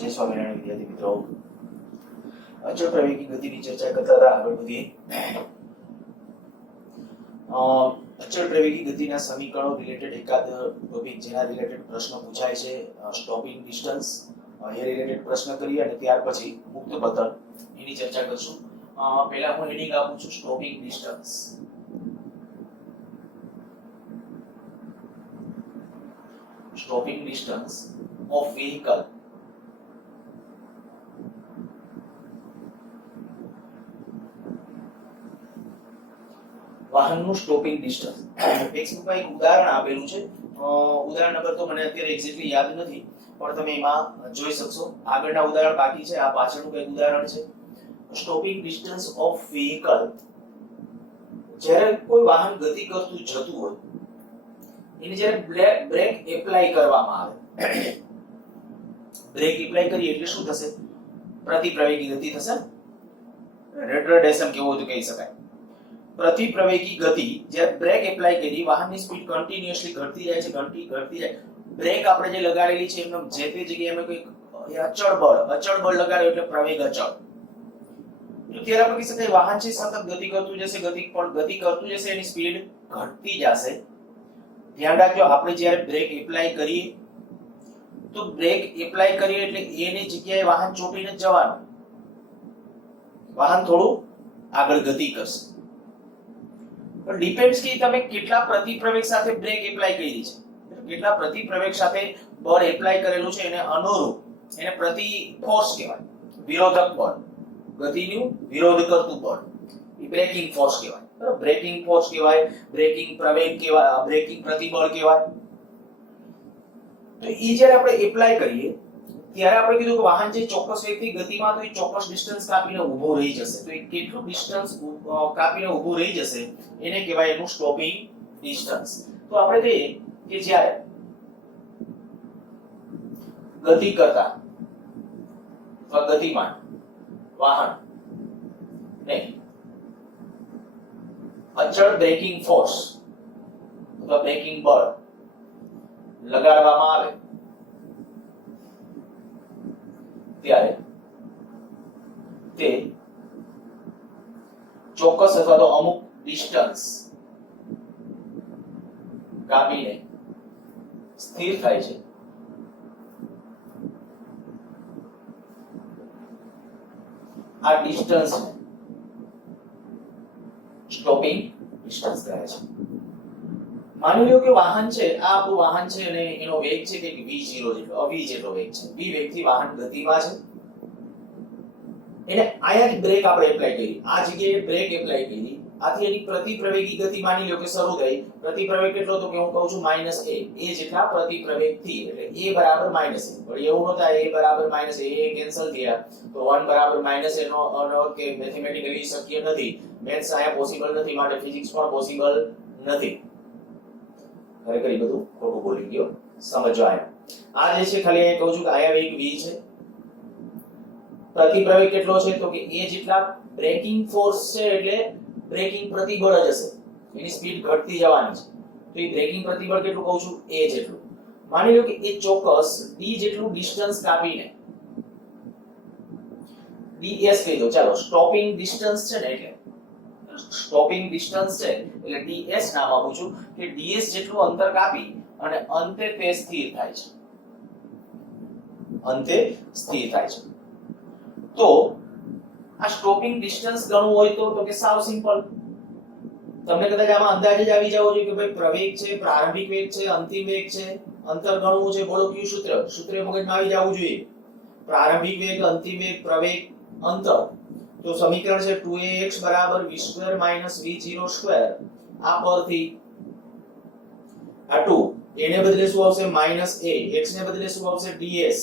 જય સ્વામિનારાયણ વિદ્યાર્થી મિત્રો, અચળ પ્રવેગી ગતિની ચર્ચા કરતા હતા. આગળ વધીએ. અચળ પ્રવેગી ગતિના સમીકરણો રિલેટેડ એકાદ ટોપિક જેના રિલેટેડ પ્રશ્ન પૂછાય છે. સ્ટોપિંગ ડિસ્ટન્સ એ રિલેટેડ પ્રશ્ન કરીએ અને ત્યાર પછી મુક્ત બતન એની ચર્ચા કરશું. પહેલા હું હેડિંગ આપું છું, stopping distance. Stopping distance of vehicle વાહનનું સ્ટોપિંગ ડિસ્ટન્સ. ટેક્સ્ટબુકમાં એક ઉદાહરણ આપેલું છે. ઉદાહરણ નંબર તો મને અત્યારે એક્ઝેક્ટલી યાદ નથી, પણ તમે એમાં જોઈ શકશો. આગળના ઉદાહરણ બાકી છે, આ પાછળનું કંઈક ઉદાહરણ છે. સ્ટોપિંગ ડિસ્ટન્સ ઓફ vehicle, જ્યારે કોઈ વાહન ગતિ કરતું જતું હોય એની જ્યારે બ્રેક એપ્લાય કરવામાં આવે, બ્રેક એપ્લાય કરીએ એટલે શું થશે? પ્રતિપ્રવેગી ગતિ થશે. રિટ્રોડેશન કેવું હોય તો કહી શકાય. પ્રતિપ્રવેગી ગતિ, જ્યારે બ્રેક એપ્લાય કરી વાહનની સ્પીડ કન્ટિન્યુઅસલી ઘટતી જાય છે, ઘટતી જાય. બ્રેક આપણે જે લગાડેલી છે એમને જે તે જગ્યાએ અમે કોઈ અચળ બળ લગાડ્યો એટલે પ્રવેગ અચળ. તો ત્યારે આપણે કહી શકાય વાહન છે સતત ગતિ કરતું જશે, ગતિ કરતું જશે, એની સ્પીડ ઘટતી જશે. ધ્યાન રાખજો, આપણે જ્યારે બ્રેક એપ્લાય કરીએ તો બ્રેક એપ્લાય કરીએ એટલે એની જગ્યાએ વાહન ચોટીને જવાનું, વાહન થોડું આગળ ગતિ કરશે. પણ ડિપેન્ડ્સ કે તમે કેટલા પ્રતિપ્રવેગ સાથે બ્રેક એપ્લાય કરી છે, કેટલા પ્રતિપ્રવેગ સાથે બળ એપ્લાય કરેલું છે એને અનુરૂપ એને પ્રતિ ફોર્સ કહેવાય. વિરોધક બળ, ગતિનું વિરોધ કરતું બળ, એ બ્રેકિંગ ફોર્સ કહેવાય. બરાબર, બ્રેકિંગ ફોર્સ કહેવાય, બ્રેકિંગ પ્રવેગ કહેવાય, બ્રેકિંગ પ્રતિબળ કહેવાય. તો એ જ્યારે આપણે એપ્લાય કરીએ ત્યારે આપણે કીધું કે વાહન જે ચોક્કસ વેગથી ગતિમાં તો એ ચોક્કસ ડિસ્ટન્સ કાપીને ઊભો રહી જશે. તો એ કેટલું ડિસ્ટન્સ કાપીને ઊભો રહી જશે એને કહેવાય એનું સ્ટોપિંગ ડિસ્ટન્સ. તો આપણે કહીએ કે જ્યારે ગતિ કરતા અથવા ગતિમાન વાહન ને અચળ બ્રેકિંગ ફોર્સ અથવા બ્રેકિંગ બળ લગાડવામાં આવે ત્યારે તે ચોક્કસ અથવા તો અમુક ડિસ્ટન્સ કાપીને સ્થિર થાય છે. આ ડિસ્ટન્સ સ્ટોપિંગ ડિસ્ટન્સ કહે છે. માની લો કે વાહન છે, આ આપણું વાહન છે અને એનો વેગ છે કે v0 જેટલો, v જેટલો વેગ છે. v વેગથી વાહન ગતિમાં છે. એને અહીંયા બ્રેક આપણે એપ્લાય કરી, આ જગ્યાએ બ્રેક એપ્લાય કરી, આથી એની પ્રતિપ્રવેગી ગતિ માની લો કે શરૂ થઈ. પ્રતિપ્રવેગ કેટલો તો કે હું કહું છું -a, a જેટલા પ્રતિપ્રવેગથી, એટલે a બરાબર -a. પણ એવું ન થાય a બરાબર -a, એ કેન્સલ થયા તો 1 બરાબર -a નો અર્થ કે મેથેમેટિકલી શક્ય નથી. મેથ્સ અહીંયા પોસિબલ નથી, માટે ફિઝિક્સ પણ પોસિબલ નથી. ખરેખર એ બધું ખોટું બોલી ગયો, સમજો. આ જે છે ખાલી અહીંયા કહું છું કે આયા વેગ v છે, પ્રતિપ્રવેગ કેટલો છે તો કે a જેટલા બ્રેકિંગ ફોર્સ છે, એટલે બ્રેકિંગ પ્રતિબળ જ હશે, એની સ્પીડ ઘટતી જવાની છે. તો એ બ્રેકિંગ પ્રતિબળ કેટલું કહું છું? a જેટલું. માની લો કે એ ચોક્કસ d જેટલું ડિસ્ટન્સ કાપીને ds કહી દો. ચાલો, સ્ટોપિંગ ડિસ્ટન્સ છે ને, એટલે સ્ટોપિંગ ડિસ્ટન્સ છે એટલે ds નામ આપું છું કે ds જેટલું અંતર કાપી અને અંતે તે સ્થિર થાય છે, અંતે સ્થિર થાય છે. તો આ સ્ટોપિંગ ડિસ્ટન્સ ગણવું હોય તો કે સાવ સિમ્પલ. તમને કદાચ આમાં અંદાજ જ આવી જાવ જોઈએ કે ભાઈ પ્રવેગ છે, પ્રારંભિક વેગ છે, અંતિમ વેગ છે, અંતર ગણવું છે. બોલો કયું સૂત્ર? સૂત્ર મગજમાં આવી જવું જોઈએ. પ્રારંભિક વેગ, અંતિમ વેગ, પ્રવેગ, અંતર. તો સમીકરણ છે 2ax v2 v0 સ્ક્વેર. આ પરથી આ 2 એને બદલે શું આવશે? -a. x ને બદલે શું આવશે? ds.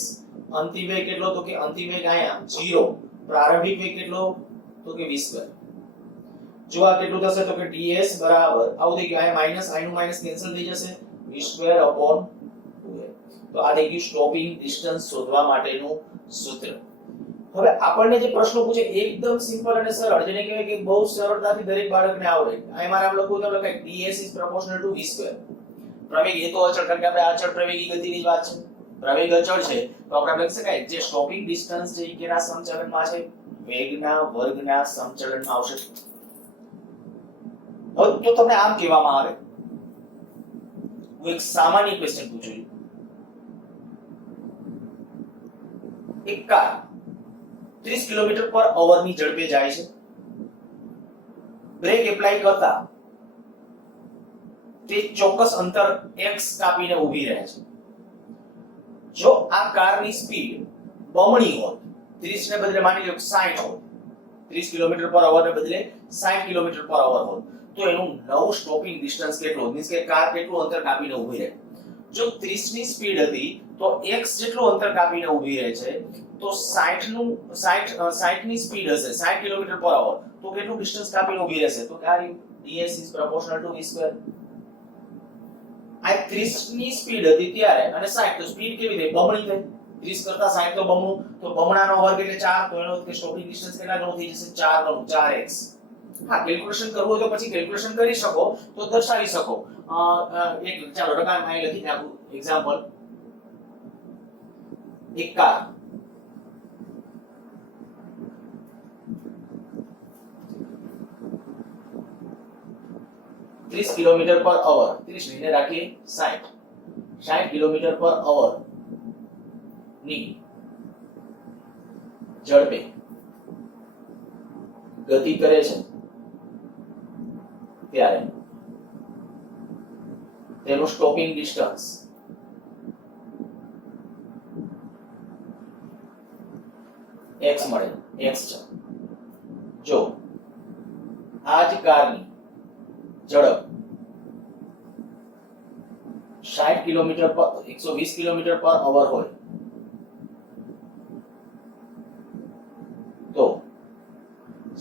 અંતિમ વેગ કેટલો તો કે અંતિમ વેગ અહીંયા 0. પ્રારંભિક વેગ કેટલો તો કે v2. જો આ કેટલું થશે તો કે ds બરાબર આવું થઈ ગયું, અહીંયા માઈનસ, આનું માઈનસ કેન્સલ થઈ જશે, v2/2a. તો આ થઈ ગયું સ્ટોપિંગ ડિસ્ટન્સ શોધવા માટેનું સૂત્ર. હવે આપણને જે પ્રશ્નો પૂછે એકદમ સિમ્પલ અને સરળ, જેને કહેવાય કે બહુ સરળતાથી દરેક બાળકને આવડે. અહીં મારે આમ લખવું તો લખાય ds is proportional to v2. પ્રવેગ એ તો અચળ, કારણ કે આપણે અચળ પ્રવેગી ગતિની જ વાત છે. પ્રવેગ અચળ છે તો આપણે લખી શકાય જે સ્ટોપિંગ ડિસ્ટન્સ છે એ કેના સમચલનમાં છે, વેગના વર્ગના સમચલનમાં આવશે. હવે તો તમને આમ કહેવામાં આવે, હું એક સામાન્ય ક્વેશ્ચન પૂછું છું. એક કાર 30 કિલોમીટર પર અવર ની ઝડપે જાય છે. બ્રેક એપ્લાય કરતા તે ચોક્કસ અંતર x કાપીને ઊભી રહે છે. જો આ કારની સ્પીડ બમણી હોય, 30 ને બદલે માની લો 60 હોય, 30 કિલોમીટર પર અવર ને બદલે 60 કિલોમીટર પર અવર હોય, તો એનું નવું સ્ટોપિંગ ડિસ્ટન્સ કેટલું, મીન્સ કે કાર કેટલું અંતર કાપીને ઊભી રહે. જો 30 ની સ્પીડ હતી તો x જેટલું અંતર કાપીને ઊભી રહે છે, તો 60 નું 60 ની સ્પીડ હશે 60 કિલોમીટર પર અવર, તો કેટલું ડિસ્ટન્સ કાપીને ઊભી રહેશે, તો કે ds is proportional to v square. આ 30 ની સ્પીડ હતી ત્યારે અને 60, તો સ્પીડ કેવી થઈ, બમણી થઈ. 30 કરતા 60 તો બમણું, તો બમણાનો વર્ગ એટલે 4, તો એનો કે સ્ટોપિંગ ડિસ્ટન્સ કેટલા ગણું થઈ જશે, 4 ગણું, 4x. હા, કેલ્ક્યુલેશન કરવું હોય તો પછી કેલ્ક્યુલેશન કરી શકો, તો દર્શાવી શકો. એક ચાલો રકમ અહીં લખી નાખું એક્ઝામ્પલ. એક કાર 30 કિલોમીટર પર અવર, 30 લઈને રાખીએ 60 કિલોમીટર પર અવર ની ઝડપે ગતિ કરે છે ત્યારે તેનું સ્ટોપિંગ ડિસ્ટન્સ x મળે, x છે. જો આ જ કારની ઝડપ 60 કિલોમીટર પર 120 કિલોમીટર પર અવર હોય તો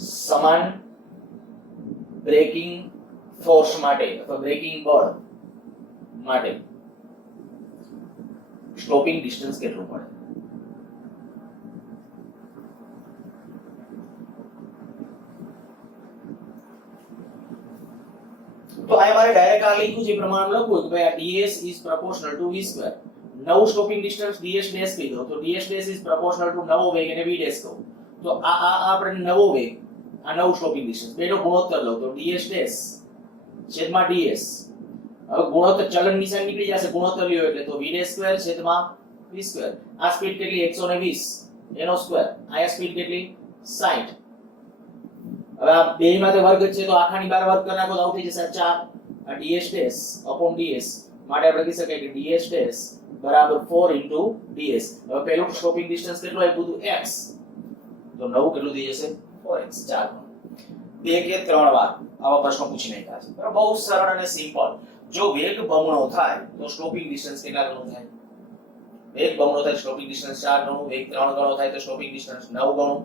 સમાન બ્રેકિંગ ફોર્સ માટે અથવા બ્રેકિંગ બળ માટે સ્ટોપિંગ ડિસ્ટન્સ કેટલું પડે. તો આ મારે ડાયરેક્ટ આ લખ્યું છે પ્રમાણ લખવું કે ભાઈ આ ds is proportional to v square. નવું સ્ટોપિંગ ડિસ્ટન્સ ds ડેશ કીધો, તો ds dash is proportional to નવો વેગ અને v ડેશ કહું, તો આ આપણે નવો વેગ, આ નવું સ્ટોપિંગ ડિસ્ટન્સ, બેનો ગુણોત્તર લઉં તો ds ડેશ છેદમાં ds. હવે ગુણોત્તર ચલન નિશાન નીકળી જશે, ગુણોત્તર લ્યો એટલે તો v ડેશ સ્ક્વેર છેદમાં v સ્ક્વેર. આ સ્પીડ કેટલી 120 એનો સ્ક્વેર, આ સ્પીડ કેટલી 60. હવે આ બે માંથી વર્ગ છે તો આખાની બાર વર્ગ કરી નાખો તો આવું થઈ જશે 4. આ ds ડેશ અપોન ds માટે આપણે લખી શકાય કે ds ડેશ બરાબર 4 ds. હવે પહેલું સ્ટોપિંગ ડિસ્ટન્સ કેટલું આપ્યું હતું x, તો નવું કેટલું થઈ જશે 4x. 4 બે કે ત્રણ વાર આવા પ્રશ્નો પૂછી નાખ્યા છે, બરાબર. બહુ સરળ અને સિમ્પલ. જો વેગ બમણો થાય તો સ્ટોપિંગ ડિસ્ટન્સ કેટલા ગણું થાય, વેગ બમણો થાય સ્ટોપિંગ ડિસ્ટન્સ 4 ગણું, વેગ 3 ગણો થાય તો સ્ટોપિંગ ડિસ્ટન્સ 9 ગણું.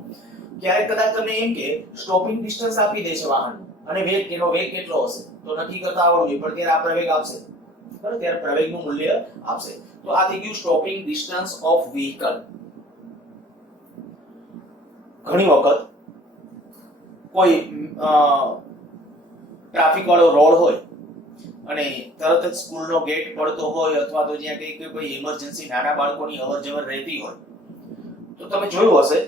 ક્યારેક કદાચ તમને એમ કે સ્ટોપિંગ ડિસ્ટન્સ આપી દે છે વાહન અને વેગ કેટલો હશે તો નક્કી કરતા આવડવું જોઈએ, પણ ત્યારે આ પ્રવેગ આપશે, બરાબર, ત્યારે પ્રવેગનું મૂલ્ય આપશે. તો આ થઈ ગયું સ્ટોપિંગ ડિસ્ટન્સ ઓફ વ્હીકલ. ઘણી વખત કોઈ ટ્રાફિક વાળો રોડ હોય અને તરત જ સ્કૂલનો ગેટ પડતો હોય અથવા તો જ્યાં કંઈક કોઈ ઇમરજન્સી નાના બાળકોની અવરજવર રહેતી હોય, તો તમે જોયું હશે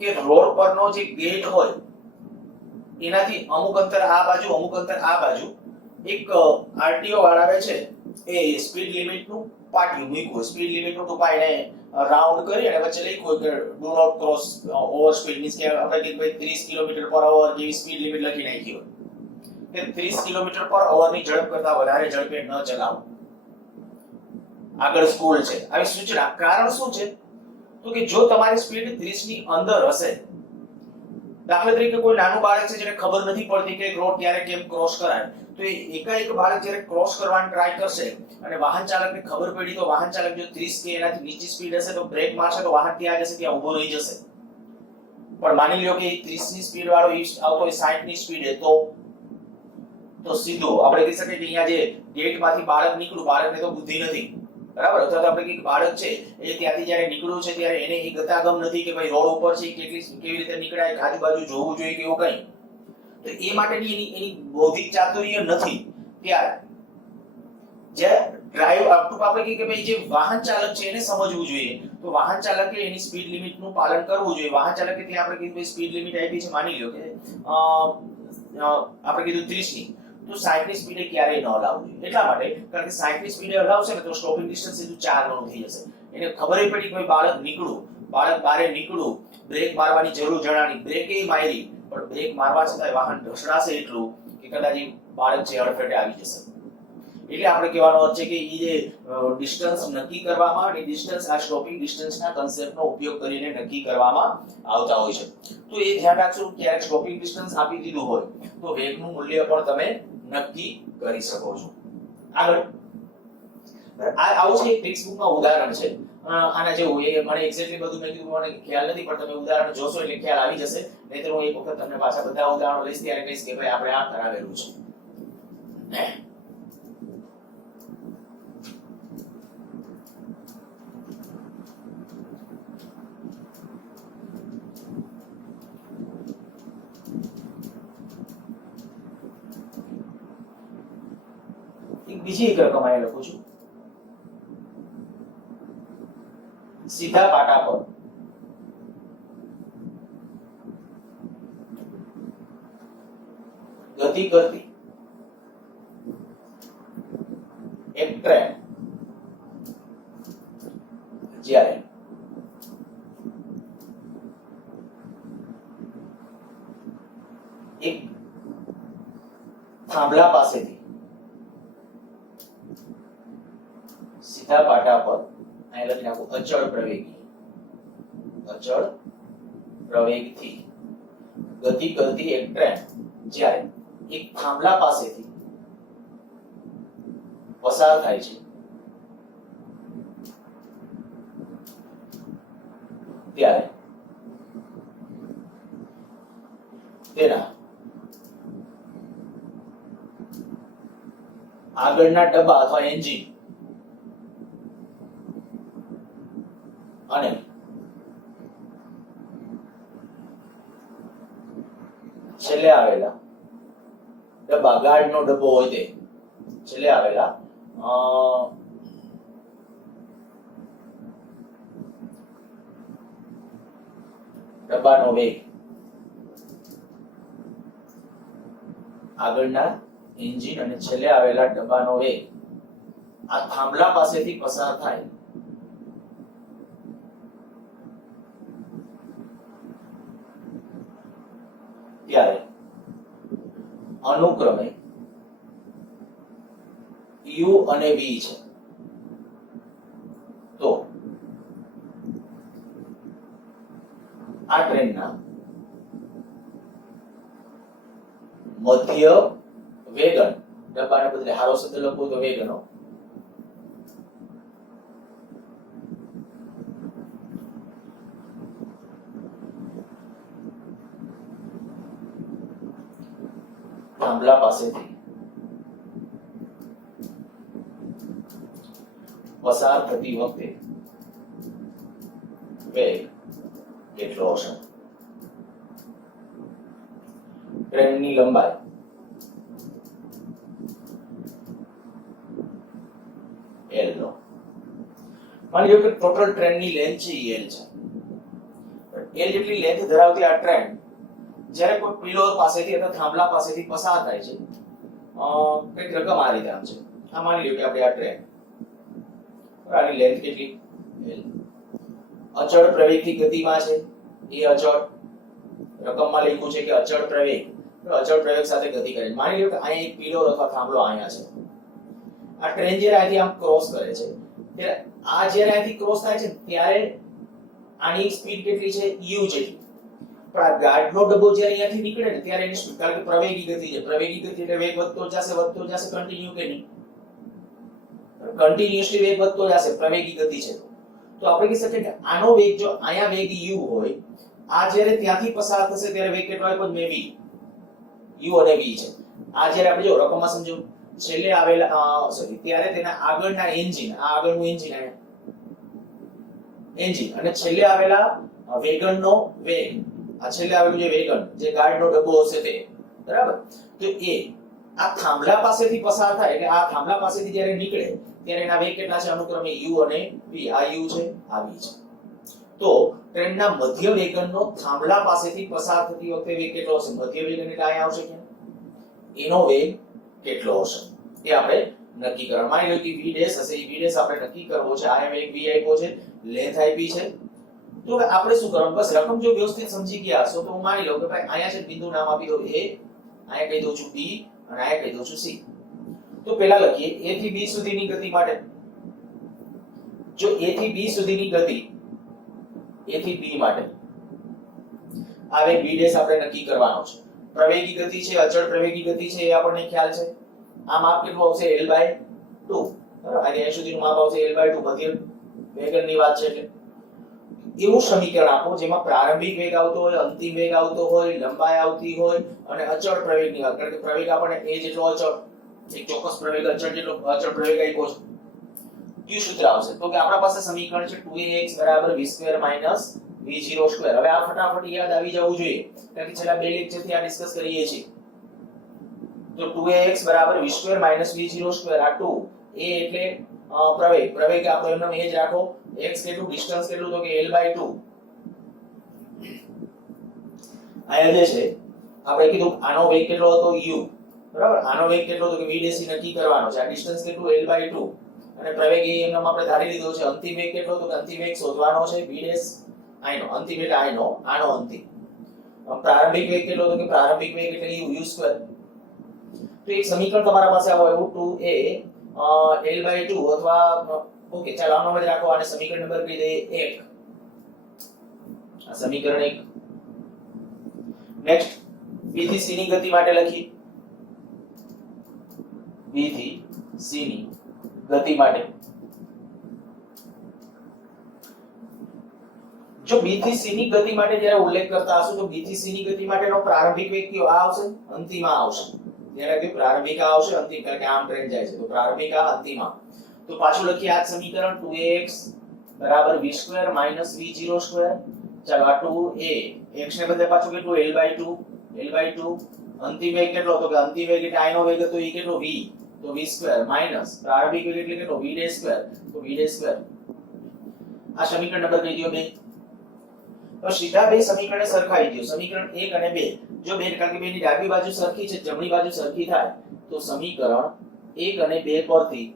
કે રોડ પરનો જે ગેટ હોય એનાથી અમુક અંતર આ બાજુ અમુક અંતર આ બાજુ એક આરટીઓ વાળાએ છે એ સ્પીડ લિમિટનું પાટિયું મૂક્યું, સ્પીડ લિમિટનું ટૂંપાઈને રાઉન્ડ કરી અને વચ્ચે લખ્યું કે do not cross over speed, means કે આપણે કે ભાઈ 30 કિલોમીટર પર અવર જેવી સ્પીડ લિમિટ લખી નાખી હોય કે 30 કિલોમીટર પર અવર ની ઝડપ કરતા વધારે ઝડપે ન ચલાવો. આગળ સ્કૂલ છે, આવી સૂચના. કારણ શું છે તો કે જો તમારી સ્પીડ 30 ની અંદર હશે, દાખલા તરીકે કોઈ નાનું બાળક છે જેને ખબર નથી પડતી કે રોડ ક્યારે કેમ ક્રોસ કરાય, તો એ એકાએક બાળક જ્યારે ક્રોસ કરવાની ટ્રાય કરશે અને વાહન ચાલકને ખબર પડી તો વાહન ચાલક જો 30 કે એનાથી નીચી સ્પીડ હશે તો બ્રેક મારશે તો વાહન ત્યાં જશે, ત્યાં ઊભો રહી જશે. પણ માની લ્યો કે 30 ની સ્પીડ વાળો આવતો હોય 60 ની સ્પીડે, તો સીધો આપણે કહી શકીએ કે અહીંયા જે ગેટમાંથી બાળક નીકળ્યું, બાળકને તો બુદ્ધિ નથી, બરાબર, અથવા તો આપણે કે બાળક છે એ ત્યાંથી જ્યારે નીકળ્યું છે ત્યારે એને એ ગતાગમ નથી કે ભાઈ રોડ ઉપર છે કેવી રીતે નીકળાય, આજુબાજુ જોવું જોઈએ કે એવું કંઈ, તો એ માટેની એની બૌદ્ધિક ચાતુર્ય નથી. ત્યારે જે ડ્રાઈવ અપ ટુ આપણે કે ભાઈ જે વાહન ચાલક છે એને સમજવું જોઈએ, તો વાહન ચાલકે એની સ્પીડ લિમિટ નું પાલન કરવું જોઈએ. વાહન ચાલકે ત્યાં આપણે કીધું ભાઈ સ્પીડ લિમિટ આપી છે, માની લ્યો કે આપણે કીધું 30 ની, તો 60 ની સ્પીડે ક્યારેય ન હલાવવું જોઈએ. એટલા માટે કારણ કે 60 ની સ્પીડે હલાવશે ને તો સ્ટોપિંગ ડિસ્ટન્સ સીધું 4 ગણું થઈ જશે. એને ખબર પડી કે ભાઈ બાળક બારે નીકળું, બ્રેક મારવાની જરૂર જણાણી, બ્રેક એ મારી, પણ બ્રેક મારવા છતાંય વાહન ઢસડાશે એટલું કે કદાચ બાળક છે હડફેટે આવી જશે. એટલે આપણે કહેવાનો છે કે ઈ જે ડિસ્ટન્સ નક્કી કરવામાં આવે, ડિસ્ટન્સ આ સ્ટોપિંગ ડિસ્ટન્સના કન્સેપ્ટનો ઉપયોગ કરીને નક્કી કરવામાં આવતા હોય છે. તો એ ધ્યાન રાખજો કે ક્યારેક સ્ટોપિંગ ડિસ્ટન્સ આપી દીધું હોય તો વેગનું મૂલ્ય પણ તમે નક્કી કરી શકો છો. આગળ આવું છે એક ટેક્સ્ટ બુકમાં ઉદાહરણ છે આના જેવું. એ મને એક્ઝેક્ટલી બધું મેં કીધું મને ખ્યાલ નથી, પણ તમે ઉદાહરણ જોશો એટલે ખ્યાલ આવી જશે. નહીંતર હું એક વખત તમને પાછા બધા ઉદાહરણો લઈશ ત્યારે કહીશ કે ભાઈ આપણે આ કરાવેલું છે. બીજી એક રકમ અહીંયા લખું છું. સીધા પાટા પર ગતિ કરતી એક ટ્રેન જ્યારે એક થાંભલા પાસેથી સીધા પાટા પર અહીં લખી નાખું અચળ પ્રવેગથી ગતિ કરતી એક ટ્રેન જ્યારે એક થાંભલા પાસેથી પસાર થાય છે ત્યારે તેના આગળના ડબ્બા અથવા એન્જિન અને છેલ્લે આવેલા ડબ્બા, ગાર્ડનો ડબ્બો હોય તે છેલ્લે આવેલા ડબ્બાનો વેગ આગળના એન્જિન અને છેલ્લે આવેલા ડબ્બાનો વેગ આ થાંભલા પાસેથી પસાર થાય ત્યારે અનુક્રમે u અને v છે. તો આ ટ્રેનના મધ્ય વેગન, ડબ્બાને બદલે હારો શબ્દ લખવું તો વેગનો, થાંભલા પાસેથી પસાર થતી વખતે વેગ કેટલો હશે? ટ્રેનની લંબાઈ L નો, માની લો કે ટોટલ ટ્રેનની લેન્થ છે L છે. L જેટલી લેન્થ ધરાવતી આ ટ્રેન જ્યારે કોઈ પિલોર પાસેથી અથવા થાંભલા પાસેથી પસાર થાય છે, કંઈક રકમ આ રીતે આમ છે. આ માની લો કે આપણે આ ટ્રેન, આની લેન્થ કેટલી L, અચળ પ્રવેગથી ગતિમાં છે, એ અચળ રકમમાં લખ્યું છે કે અચળ પ્રવેગ, અચળ પ્રવેગ સાથે ગતિ કરે. માની લો કે અહીંયા એક પિલોર અથવા થાંભલો અહીંયા છે. આ ટ્રેન જ્યારે અહીંથી આમ ક્રોસ કરે છે ત્યારે આ જ્યારે અહીંથી ક્રોસ થાય છે ત્યારે આની સ્પીડ કેટલી છે? u જેટલી. પણ આ ગાર્ડનો ડબ્બો જ્યારે અહીંયાથી નીકળે ને ત્યારે એની સ્પીડ, કારણ કે પ્રવેગી ગતિ છે, પ્રવેગી ગતિ એટલે વેગ વધતો જશે કન્ટિન્યુ કે નહીં? કન્ટિન્યુઅસલી વેગ વધતો જશે, પ્રવેગી ગતિ છે. તો આપણે કહી શકીએ કે આનો વેગ જો અહીંયા વેગ u હોય, આ જ્યારે ત્યાંથી પસાર થશે ત્યારે વેગ કેટલો હોય? મે v, u અને v છે. આ જ્યારે આપણે જો રકમમાં સમજો, છેલ્લે આવેલા ત્યારે તેના આગળના એન્જિન, આ આગળનું એન્જિન એન્જિન અને છેલ્લે આવેલા વેગનનો વેગ, આ છેલ્લે આવેલું જે વેગન, જે ગાર્ડનો ડબ્બો હશે તે, બરાબર? તો એ આ થાંભલા પાસેથી પસાર થાય એટલે આ થાંભલા પાસેથી જ્યારે નીકળે ત્યારે એના વેગ કેટલા છે અનુક્રમે u અને v. આ u છે, આ v છે. તો ટ્રેનના મધ્ય વેગનનો થાંભલા પાસેથી પસાર થતી વખતે વેગ કેટલો હશે? મધ્ય વેગન એટલે અહીંયા આવશે કે એનો વેગ કેટલો હશે એ આપણે નક્કી કરવાનું. માની લો કે v ડેશ હશે, એ v ડેશ આપણે નક્કી કરવો છે. આ વેગ v આપ્યો છે, લેન્થ આપી છે. તો હવે આપણે શું કરવાનું? બસ રકમ જો વ્યવસ્થિત સમજી ગયા હશો તો હું માની લઉં કે ભાઈ અહીંયા છે બિંદુ નામ આપી દો a, અહીંયા કહી દઉં છું b અને અહીંયા કહી દઉં છું c. તો પહેલા લખીએ a થી b સુધીની ગતિ માટે. જો a થી b સુધીની ગતિ, a થી b માટે આ વેગ v ડેશ આપણે નક્કી કરવાનો છે. પ્રવેગી ગતિ છે, અચળ પ્રવેગી ગતિ છે, એ આપણને ખ્યાલ છે. આ માપ કેટલું આવશે? l/2. બરાબર, અહીંયા સુધીનું માપ આવશે l/2. મધ્ય વેગનની વાત છે એટલે એવું સમીકરણ આપો જેમાં પ્રારંભિક વેગ આવતો હોય, અંતિમ વેગ આવતો હોય, લંબાઈ આવતી હોય અને અચળ પ્રવેગની વાત. કારણ કે પ્રવેગ આપણને a જેટલો અચળ, એક ચોક્કસ પ્રવેગ અચળ જેટલો અચળ પ્રવેગ આપ્યો છે. કયું સૂત્ર આવશે? તો કે આપણા પાસે સમીકરણ છે 2ax v2 v0 2. હવે આ ફટાફટ યાદ આવી જવું જોઈએ કારણ કે છેલ્લા બે લેક્ચર થી આ ડિસ્કસ કરીએ છીએ. તો 2ax v2 v0 2. આ 2 a એટલે પ્રવેગ આપણો એમનો એ જ રાખો. x કેટલું, ડિસ્ટન્સ કેટલું? તો કે l/2. અહીંયા જે છે આપણે કીધું આનો વેગ કેટલો હતો? u. બરાબર, આનો વેગ કેટલો હતો કે v ડેશ નક્કી કરવાનો છે. આ ડિસ્ટન્સ કેટલું? l/2. અને પ્રવેગ એ એમનો આપણે ધારી લીધો છે. અંતિમ વેગ કેટલો? તો કે અંતિમ વેગ શોધવાનો છે v ડેશ આનો. અંતિમ એટલે આનો અંતિમ. પ્રારંભિક વેગ કેટલો? તો કે પ્રારંભિક વેગ એટલે u2. તો એક સમીકરણ તમારા પાસે આવો એવું 2a l/2 અથવા ઓકે ચાલો આનો જ રાખો. આને સમીકરણ નંબર કહી દઈએ 1. આ સમીકરણ 1. નેક્સ્ટ b થી c ની ગતિ માટે લખી. b થી c ની ગતિ માટે જો b થી c ની ગતિ માટે જ્યારે ઉલ્લેખ કરતા હશો તો b થી c ની ગતિ માટેનો પ્રારંભિક વેગ કયો આવશે? અંતિમ આવશે. જ્યારે કે પ્રારંભિક આવશે, અંતિમ કારણ કે આમ ટ્રેન જાય છે તો પ્રારંભિક અંતિમ. તો પાછું લખીએ આ સમીકરણ 2ax v2 v0 2. ચાલો આ 2a x ને બદલે પાછું કેટલું? l/2. અંતિમ વેગ કેટલો? તો કે અંતિમ વેગ એટલે આનો વેગ હતો એ કેટલો? v. તો v2 માઈનસ પ્રારંભિક વેગ એટલે કેટલો? v dash square. તો v ડેશ સ્ક્વેર. આ સમીકરણ નંબર કહી દો 2. તો સીધા બે સમીકરણને સરખાવી દો. સમીકરણ 1 અને 2. જો બે કારણ કે બેની ડાબી બાજુ સરખી છે, જમણી બાજુ સરખી થાય તો સમીકરણ 1 અને 2 પરથી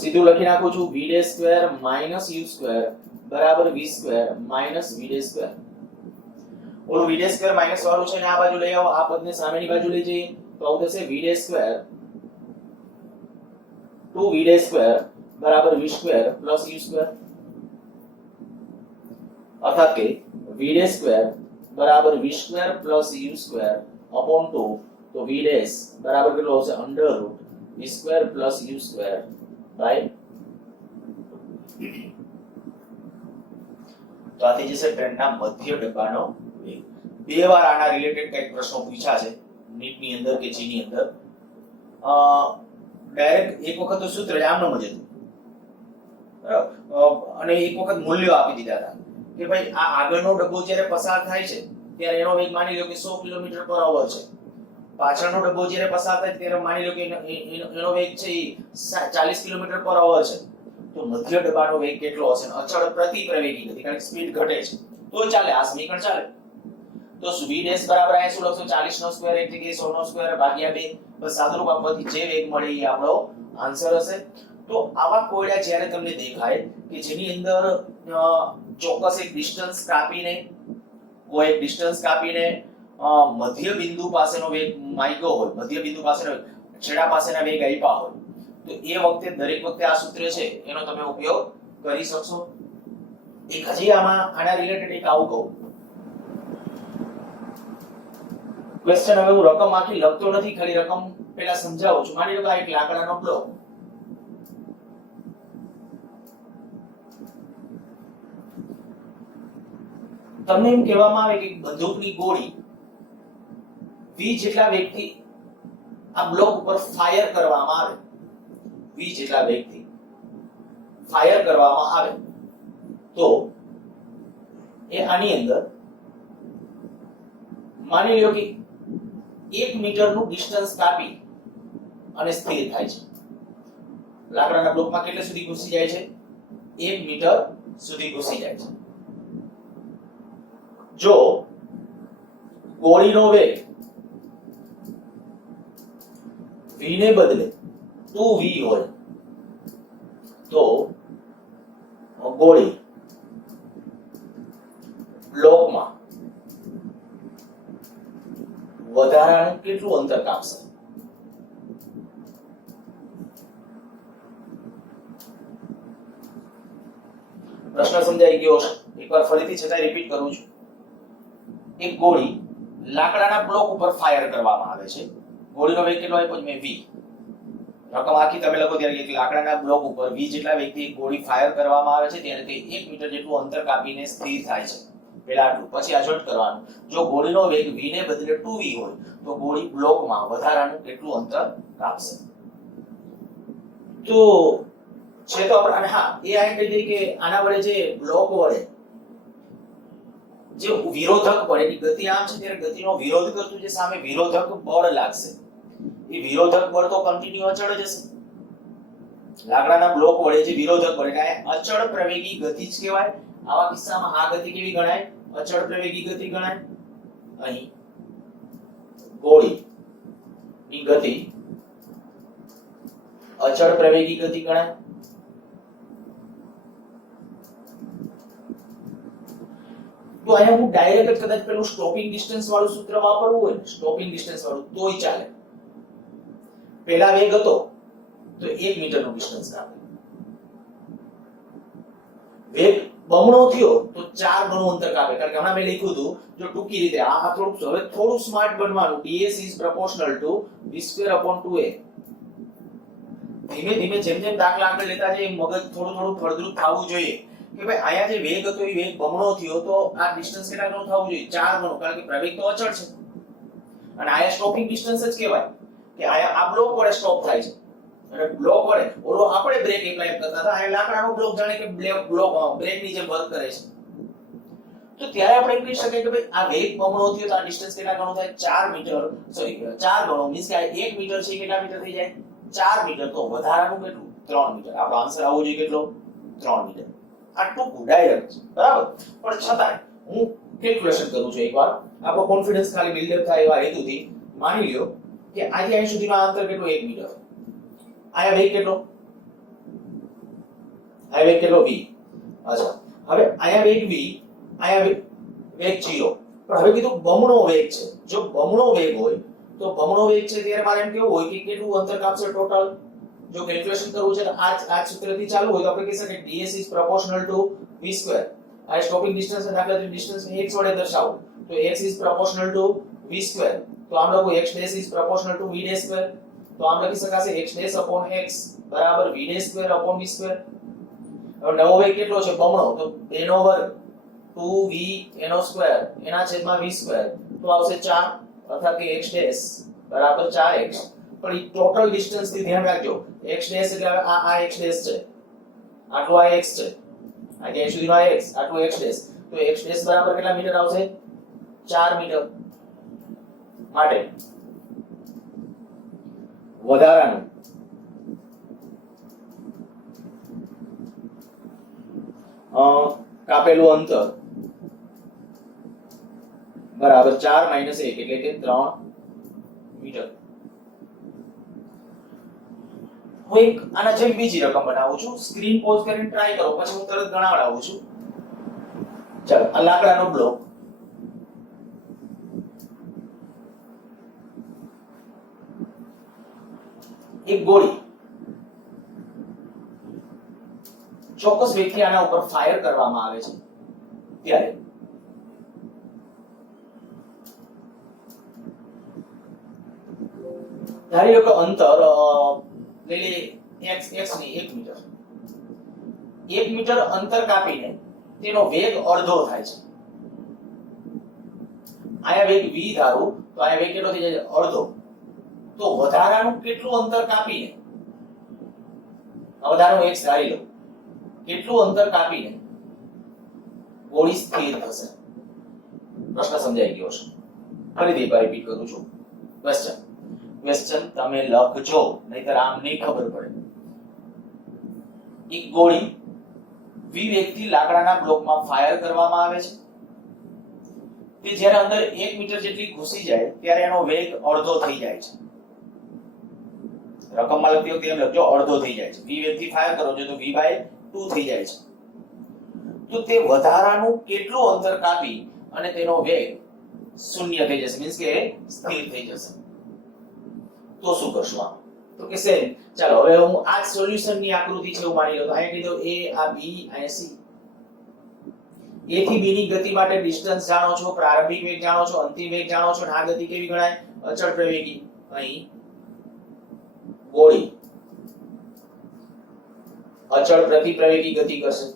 સીધું લખી નાખું છું v dash square u square v2 v dash square. ઓલું v ડેશ સ્ક્વેર માઈનસ વાળું છે ને આ બાજુ લઈ આવો. આ પદને સામેની બાજુ લઈ જઈએ તો આવું થશે v dash square 2v dash square v2 u square. अर्थात के v डैश स्क्वायर बराबर v square plus u square upon 2 तो v डैश बराबर કેટલો આવશે under root v square plus u square by. તો આ થઈ જશે ટ્રેનના મધ્ય ડબ્બાનો વેગ. બે વાર આના રિલેટેડ કંઈક પ્રશ્નો પૂછ્યા છે નીટ ની અંદર કે જી ની અંદર. ડાયરેક્ટ એક વખત તો સૂત્ર આમ ન મજે અને એક વખત મૂલ્યો આપી દીધા હતા કે ભાઈ આ આગળનો ડબ્બો જ્યારે પસાર થાય છે ત્યારે એનો વેગ માની લો કે 100 કિલોમીટર/અવર છે. પાછળનો ડબ્બો જ્યારે પસાર થાય ત્યારે માની લો કે એનો વેગ છે 40 કિલોમીટર/અવર છે. તો મધ્ય ડબ્બાનો વેગ કેટલો હશે? અચળ પ્રતિ પ્રવેગી ગતિ કારણ કે સ્પીડ ઘટે છે તો ચાલે, આ સમીકરણ ચાલે. તો v ડેશ બરાબર આ શું લખશો? 40 નો સ્ક્વેર એટલે કે 100 નો સ્ક્વેર ભાગ્યા 2. બસ સાદુરૂપ આપવાથી જે વેગ મળે એ આપણો આન્સર હશે. તો આવા કોયડા જ્યારે તમને દેખાય કે જેની અંદર ચોક્કસ એક ડિસ્ટન્સ કાપીને મધ્ય બિંદુ પાસેનો વેગ માગ્યો હોય, મધ્ય બિંદુ પાસેનો છેડા પાસેના વેગ આપ્યા હોય તો એ વખતે દરેક વખતે આ સૂત્ર છે એનો તમે ઉપયોગ કરી શકશો. એક હજી આના રિલેટેડ એક આવું કહું ક્વેશ્ચન. હવે હું રકમ આખી લખતો નથી, ખાલી રકમ પહેલા સમજાવું છું. માની લો કે આ એક લાકડાનો બ્લોક, તમને એમ કહેવામાં આવે કે બંદૂકની ગોળી v જેટલા વેગથી આ બ્લોક ઉપર ફાયર કરવામાં આવે, v જેટલા વેગથી ફાયર કરવામાં આવે તો એ આની અંદર માની લો કે 1 મીટરનું ડિસ્ટન્સ કાપી અને સ્થિર થાય છે. લાકડાના બ્લોકમાં કેટલે સુધી ઘૂસી જાય છે? 1 મીટર સુધી ઘૂસી જાય છે. જો ગોળીનો વેગ v ને બદલે 2v હોય તો ગોળી બ્લોકમાં વધારાનું કેટલું અંતર કાપશે? પ્રશ્ન સમજાઈ ગયો હશે? એકવાર ફરીથી છતાંય રિપીટ કરું છું. એક ગોળી લાકડાના બ્લોક ઉપર ફાયર કરવામાં આવે છે. ગોળીનો વેગ કેટલો આપ્યો મેં v. રકમ આખી તમે લખો ત્યારે કે લાકડાના બ્લોક ઉપર v જેટલા વેગથી એક ગોળી ફાયર કરવામાં આવે છે ત્યારે તે 1 મીટર જેટલું અંતર કાપીને સ્થિર થાય છે. પહેલા આટલું, પછી આ જોઈન્ટ કરવાનું. જો ગોળીનો વેગ v ને બદલે 2v હોય તો ગોળી બ્લોકમાં વધારાનું કેટલું અંતર કાપશે? તો છે તો આપણે હા એ આ કહી દઈએ કે આના વડે જે બ્લોક વડે જે વિરોધક બળ એની ગતિ આમ છે ત્યારે ગતિનો વિરોધ કરતું જે સામે વિરોધક બળ લાગશે એ વિરોધક બળ તો કન્ટિન્યુ અચળ જ હશે. લાકડાના બ્લોક વડે જે વિરોધક બળ એટલે અચળ પ્રવેગી ગતિ જ કહેવાય. આવા કિસ્સામાં આ ગતિ કેવી ગણાય? અચળ પ્રવેગી ગતિ ગણાય. અહીં ગોળી ની ગતિ અચળ પ્રવેગી ગતિ ગણાય. તો અહીંયા હું ડાયરેક્ટ કદાચ પેલું સ્ટોપિંગ ડિસ્ટન્સ વાળું સૂત્ર વાપરવું હોય ને, સ્ટોપિંગ ડિસ્ટન્સ વાળું તોય ચાલે. પેલા વેગ હતો તો 1 મીટરનું ડિસ્ટન્સ કાપે. વેગ બમણો થયો તો 4 ગણું અંતર કાપે. કારણ કે હમણાં મેં લખ્યું હતું જો ટૂંકી રીતે આ થોડું સ્માર્ટ બનવાનું. ds is proportional to v square upon 2a. ધીમે ધીમે જેમ જેમ દાખલા આગળ લેતા જાય મગજ થોડું ફળદ્રુપ થવું જોઈએ કે ભાઈ અહીંયા જે વેગ હતો એ વેગ બમણો થયો તો આ ડિસ્ટન્સ કેટલા ગણું થવું જોઈએ? 4 ગણું. કારણ કે પ્રવેગ તો અચળ છે અને આયા સ્ટોપિંગ ડિસ્ટન્સ જ કહેવાય કે આયા આ બ્લોક વડે સ્ટોપ થાય છે અને બ્લોક વડે ઓલો આપણે બ્રેક એપ્લાય કરતા હતા આયા લાકડાનો બ્લોક જાણે કે બ્લોક બ્રેકની જેમ વર્ક કરે છે. તો ત્યારે આપણે એમ કહી શકીએ કે ભાઈ આ વેગ બમણો થયો તો આ ડિસ્ટન્સ કેટલા ગણું થાય? 4 મીટર. સોરી 4 ગણું મીન્સ કે 1 મીટર છે કેટલા મીટર થઈ જાય? 4 મીટર. તો વધારાનું કેટલું? 3 મીટર. આપણો આન્સર આવવો જોઈએ કેટલો? 3 મીટર. આટલું ડાયરેક્ટ બરાબર. પણ છતાંય હું કેલ્ક્યુલેશન કરું છું એકવાર આપણો કોન્ફિડન્સ ખાલી બિલ્ડઅપ થાય એવા હેતુથી. માની લ્યો કે આથી અહીં સુધીમાં અંતર કેટલું? 1 મીટર. આયા વેગ કેટલો? આયા વેગ કેટલો? v. અચ્છા હવે આયા વેગ v, આયા વેગ 0. પણ હવે કીધું બમણો વેગ છે. જો બમણો વેગ હોય તો બમણો વેગ છે ત્યારે મારે એમ કેવું હોય કે કેટલું અંતર કાપશે ટોટલ? જો કેલ્ક્યુલેશન કરવું છે તો આ સૂત્રથી ચાલુ હોય તો આપણે કહી શકીએ ds is proportional to v square. આ સ્ટોપિંગ ડિસ્ટન્સ ને દાખલા તરીકે ડિસ્ટન્સ ને x વડે દર્શાવો તો x is proportional to v square. તો આમ લખો x dash is proportional to v dash square. તો આમ લખી શકાશે x dash upon x બરાબર v dash square upon v square. હવે નવો વેગ કેટલો છે? બમણો. તો 2 નો વર્ગ 2v એનો સ્ક્વેર એના છેદમાં v સ્ક્વેર તો આવશે 4 અર્થાત કે x dash બરાબર 4x. પણ ઈ ટોટલ ડિસ્ટન્સ થી ધ્યાન રાખજો x dash એટલે આ x dash છે, આટલું આ x છે, આ કે સુધીનો આ x, આટલું x dash. તો x dash બરાબર કેટલા મીટર આવશે? 4 મીટર. માટે વધારાનું કાપેલું અંતર બરાબર 4 - 1 એટલે કે 3 મીટર. હું એક આના જેમ બીજી રકમ બનાવું છું. સ્ક્રીન પોઝ કરીને ટ્રાય કરો પછી હું તરત ગણાવડાવું છું. ચાલો આ લાકડાનો બ્લોક એક ગોળી ચોક્કસ વેગથી આના ઉપર ફાયર કરવામાં આવે છે ત્યારે ધારી લો કે અંતર લઈ લે x ની 1 મીટર. 1 મીટર અંતર કાપીને તેનો વેગ અડધો થાય છે. આયા વેગ v ધારો તો આયા વેગ કેટલો થઈ જાય? અડધો. તો વધારાનું કેટલું અંતર કાપીને વધારાનું x ધારી લો કેટલું અંતર કાપીને ગોળી સ્થિર થશે? પ્રશ્ન સમજાઈ ગયો છે? ફરીથી એકવાર રિપીટ કરું છું. બસ ચાલ ક્વેશ્ચન તમે લખજો, નહીતર આમ નહીં ખબર પડે. એક ગોળી વિવેગથી લાકડાના બ્લોકમાં ફાયર કરવામાં આવે છે. તે જ્યારે અંદર 1 મીટર જેટલી ઘૂસી જાય ત્યારે એનો વેગ અડધો થઈ જાય છે. રકમમાં લખતી વખતે એમ લખજો અડધો થઈ જાય છે. v વેગથી ફાયર કરો છો તો v/2 થઈ જાય છે. તો તે વધારાનું કેટલું અંતર કાપી અને તેનો વેગ શૂન્ય થઈ જશે, મીન્સ કે સ્થિર થઈ જશે. તો શું કરશું આમ? તો કે સેમ, ચાલો હવે હું આ સોલ્યુશનની આકૃતિ છે એવું માની લો. તો અહીંયા કીધું a, આ b, અહીંયા c. a થી b ની ગતિ માટે ડિસ્ટન્સ જાણો છો, પ્રારંભિક વેગ જાણો છો, અંતિમ વેગ જાણો છો, અને આ ગતિ કેવી ગણાય? અચળ પ્રવેગી. અહીં ગોળી અચળ પ્રતિપ્રવેગી ગતિ કરશે.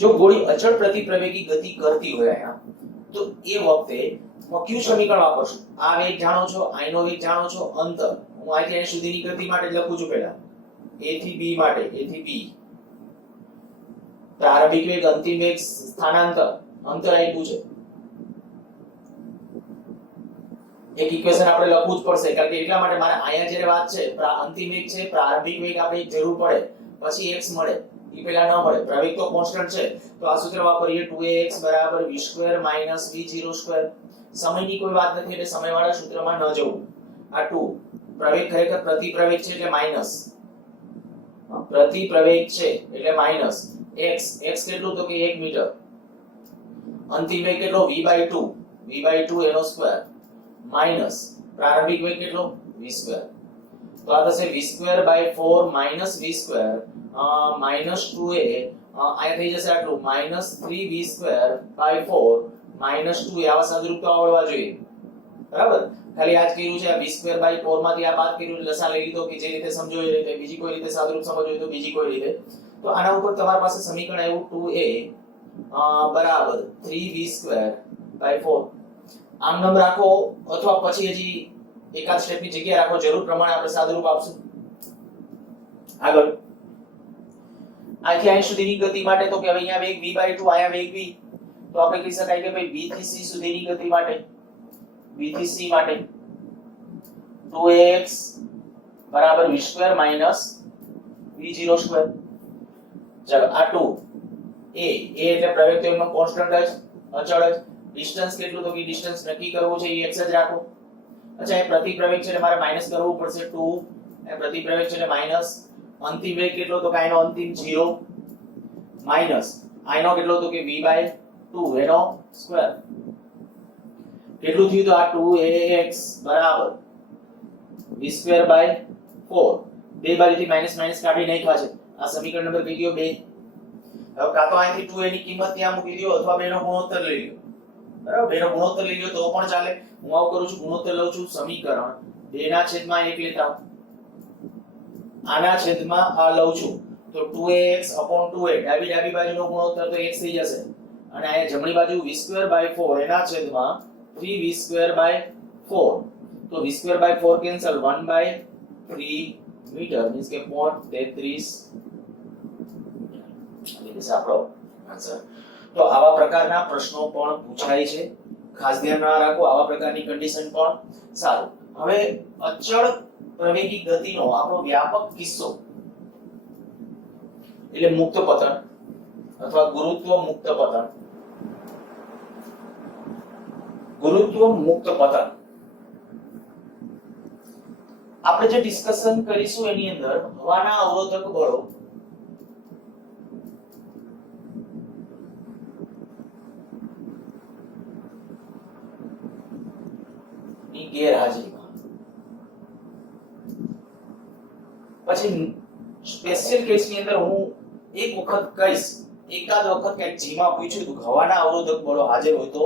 જો ગોળી અચળ પ્રતિપ્રવેગી ગતિ કરતી હોય અહીંયા, તો એ વખતે કયું સમીકરણ વાપરશું? આ વેગ જાણો છો, આનો વેગ જાણો છો, અંતર હું અહીંથી અહીં સુધીની ગતિ માટે લખું છું. પહેલા a થી b માટે, a થી b પ્રારંભિક વેગ, અંતિમ વેગ, સ્થાનાંતર, અંતર આપ્યું છે. એક ઇક્વેશન આપણે લખવું જ પડશે, કારણ કે એટલા માટે મારે અહીંયા જ્યારે વાત છે અંતિમ વેગ છે, પ્રારંભિક વેગ આપણે જરૂર પડે, પછી x મળે, એ પહેલા ન મળે. પ્રવેગ તો કોન્સ્ટન્ટ છે, તો આ સૂત્ર વાપરીએ 2ax = v² - v02. સમયની કોઈ વાત નથી એટલે સમયવાળા સૂત્રમાં ન જવું. આ 2 પ્રવેગ ખરેખર પ્રતિપ્રવેગ છે એટલે માઈનસ, પ્રતિપ્રવેગ છે એટલે માઈનસ x. x કેટલું? તો કે 1 મીટર. અંતિમ વેગ કેટલો? v/2, v/2 એનો સ્ક્વેર માઈનસ પ્રારંભિક વેગ કેટલો? v². તો આ થશે v² / 4 - v² minus 2a. આ થઈ જશે આટલું -3v² / 4 minus 2a. આવા સાદુરૂપતા આવડવા જોઈએ, બરાબર? ખાલી આજ કર્યું છે, આ v² / 4 માંથી આ બાદ કર્યું, લસા લઈ લીધો કે જે રીતે સમજો એ રીતે. બીજી કોઈ રીતે સાદુરૂપ સમજવું હોય તો બીજી કોઈ રીતે. તો આના ઉપર તમારી પાસે સમીકરણ આવ્યું 2a = 3v² / 4. આમ નામ રાખો અથવા પછી હજી એકાદ સ્ટેપની જગ્યા રાખો, જરૂર પ્રમાણે આપણે સાદુરૂપ આપશું. આગળ અહીંથી અહીં સુધીની ગતિ માટે તો કે હવે અહીંયા વેગ v/2, અહીંયા વેગ v, તો આપણે કહી શકાય કે ભાઈ b થી c સુધીની ગતિ માટે, b થી c માટે 2ax = v² - v02. ચાલો આ 2 a એટલે પ્રવેગ તો એમનો કોન્સ્ટન્ટ જ, અચળ જ. ડિસ્ટન્સ કેટલું? તો કે ડિસ્ટન્સ નક્કી કરવું છે, એ x જ રાખો. અચ્છા, એ પ્રતિપ્રવેગ છે એટલે મારે માઈનસ કરવું પડશે 2. એ પ્રતિપ્રવેગ છે એટલે માઈનસ. અંતિમ વેગ કેટલો? તો કે આનો અંતિમ 0 માઈનસ આનો કેટલો? તો કે v/2 એનો સ્ક્વેર. કેટલું થયું? તો આ 2ax = v² / 4. બે બાજુથી માઈનસ માઈનસ કાઢી નાખ્યા છે. આ સમીકરણ નંબર કઈ ગયો? 2. હવે કાં તો અહીંથી 2a ની કિંમત ત્યાં મૂકી દો અથવા બેનો ગુણોત્તર લઈ લો, બરાબર? બેનો ગુણોત્તર લઈ લો તો પણ ચાલે. હું આવું કરું છું, ગુણોત્તર લઉં છું, સમીકરણ 2/1 લેતા હું, આના છેદમાં આ લઉં છું, તો 2ax / 2a ડાબી બાજુનો ગુણોત્તર તો x થઈ જશે, અને આ જમણી બાજુ v² / 4 એના છેદમાં 3v² / 4. તો v² / 4 કેન્સલ, 1/3 મીટર, મીન્સ કે 0.33 એટલે આપણો આન્સર. તો આવા પ્રકારના પ્રશ્નો પણ પૂછાય છે, ખાસ ધ્યાન રાખો. આવા પ્રકારની કન્ડિશન પણ સારું. હવે અચળ પ્રવેગી ગતિનો આપણો વ્યાપક કિસ્સો એટલે મુક્ત પતન અથવા ગુરુત્વ મુક્ત પતન. ગુરુત્વ મુક્ત પતન આપણે જે ડિસ્કશન કરીશું એની અંદર હવાના અવરોધક બળો ની ગેરહાજરીમાં, પછી સ્પેશિયલ કેસની અંદર હું એક વખત કહીશ, એકાદ વખત કે જીમાં પૂછ્યું હતું હવાના અવરોધક બળો હાજર હોય તો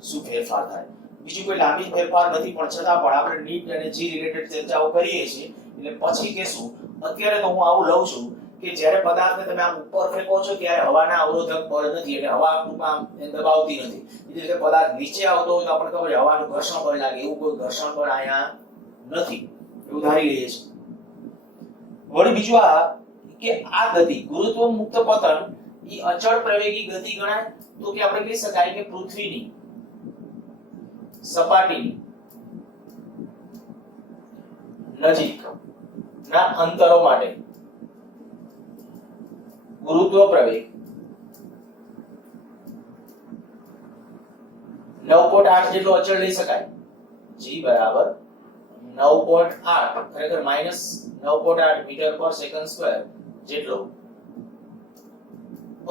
શું ફેરફાર થાય. બીજી કોઈ લાંબી ફેરફાર નથી, પણ છતાં પણ આપણે નીટ અને જી રિલેટેડ ચર્ચાઓ કરીએ છીએ એટલે પછી કહેશું. અત્યારે તો હું આવું લઉં છું કે જ્યારે પદાર્થને તમે આમ ઉપર ફેંકો છો ત્યારે હવાના અવરોધક બળ નથી, એટલે હવા આમ દબાવતી નથી. એ રીતે પદાર્થ નીચે આવતો હોય તો આપણે ખબર છે હવાનું ઘર્ષણ બળ લાગે, એવું કોઈ ઘર્ષણ બળ અહીંયા નથી, એવું ધારી લઈએ છીએ. વળી બીજું આ કે આ ગતિ ગુરુત્વ મુક્ત પતન એ અચળ પ્રવેગી ગતિ ગણાય. તો કે આપણે કહી શકાય કે પૃથ્વીની સપાટીની નજીકના અંતરો માટે ગુરુત્વ પ્રવેગ 9.8 જેટલો અચળ લઈ શકાય. g બરાબર 9.8 ખરેખર -9.8 મીટર પર સેકન્ડ સ્ક્વેર જેટલો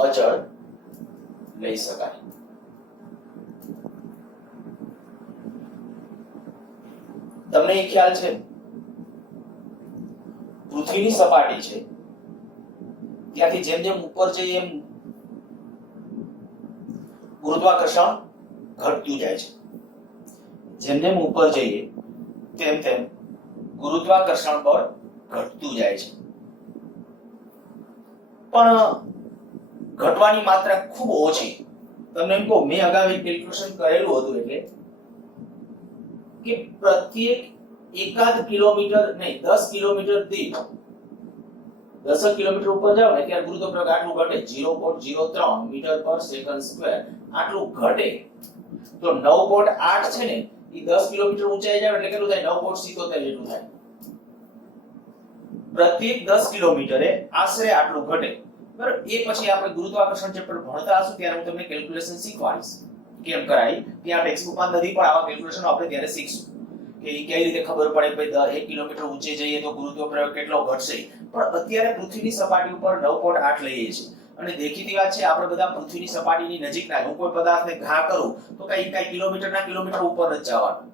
અચળ લઈ શકાય. તમને એ ખ્યાલ છે પૃથ્વીની સપાટી છે ત્યાંથી જેમ જેમ ઉપર જઈએ એમ ગુરુત્વાકર્ષણ ઘટતું જાય છે. જેમ જેમ ઉપર જઈએ તેમ તેમ ગુરુત્વાકર્ષણ બળ ઘટતું જાય છે. પણ ઘટવાની માત્રા ખૂબ ઓછી. તમને એમ કહું, મેં અગાઉ એક કેલ્ક્યુલેશન કરેલું હતું, એટલે કે પ્રત્યેક એકાદ કિલોમીટર નહીં 10 કિલોમીટર દીઠ 10 કિલોમીટર ઉપર જાવ ને ત્યારે ગુરુત્વ પ્રવેગ આટલું ઘટે, 0.03 મીટર પર સેકન્ડ સ્ક્વેર આટલું ઘટે. તો 9.8 છે ને એ 10 કિલોમીટર ઊંચાઈ જાય એટલે કેટલું થાય? 9.77 જેટલું થાય. પ્રત્યેક 10 કિલોમીટરે આશરે આટલું ઘટે. બરાબર. એ પછી આપણે ગુરુત્વાકર્ષણ ચેપ્ટર ભણતા હશું ત્યારે હું તમને કેલ્ક્યુલેશન શીખવાડીશ કેમ કરાય. ત્યાં ટેક્સ્ટબુકમાં નથી, પણ આવા કેલ્ક્યુલેશન આપણે ત્યારે શીખશું કે કઈ રીતે ખબર પડે કે 1 કિલોમીટર ઊંચે જઈએ તો ગુરુત્વ પ્રવેગ કેટલો ઘટશે. પણ અત્યારે પૃથ્વીની સપાટી ઉપર 9.8 લઈએ છીએ અને દેખીતી વાત છે આપણે બધા પૃથ્વીની સપાટીની નજીકના. હું કોઈ પદાર્થને ઘા કરું તો કઈ કિલોમીટર ઉપર જ જવાનું.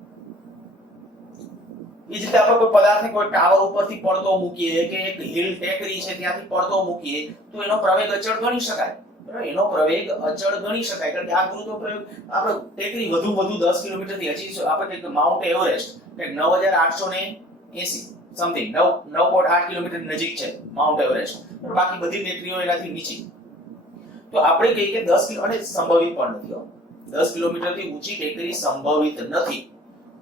એ જ રીતે આપણે કોઈ પદાર્થને કોઈ ટાવર ઉપરથી પડતો મૂકીએ કે એક હિલ ટેકરી છે ત્યાંથી પડતો મૂકીએ તો એનો પ્રવેગ અચળ ગણી શકાય. બરાબર. એનો પ્રવેગ અચળ ગણી શકાય કારણ કે આ ગુરુત્વ પ્રવેગ આપણે ટેકરી વધુ 10 કિલોમીટર થી હજી આપણે કે માઉન્ટ એવરેસ્ટ કે 9880 સમથિંગ 9.8 કિલોમીટર નજીક છે માઉન્ટ એવરેસ્ટ. બાકી બધી ટેકરીઓ એનાથી નીચી. તો આપણે કહીએ કે 10 કિલો અને સંભવિત પણ નથી. 10 કિલોમીટર થી ઊંચી ટેકરી સંભવિત નથી.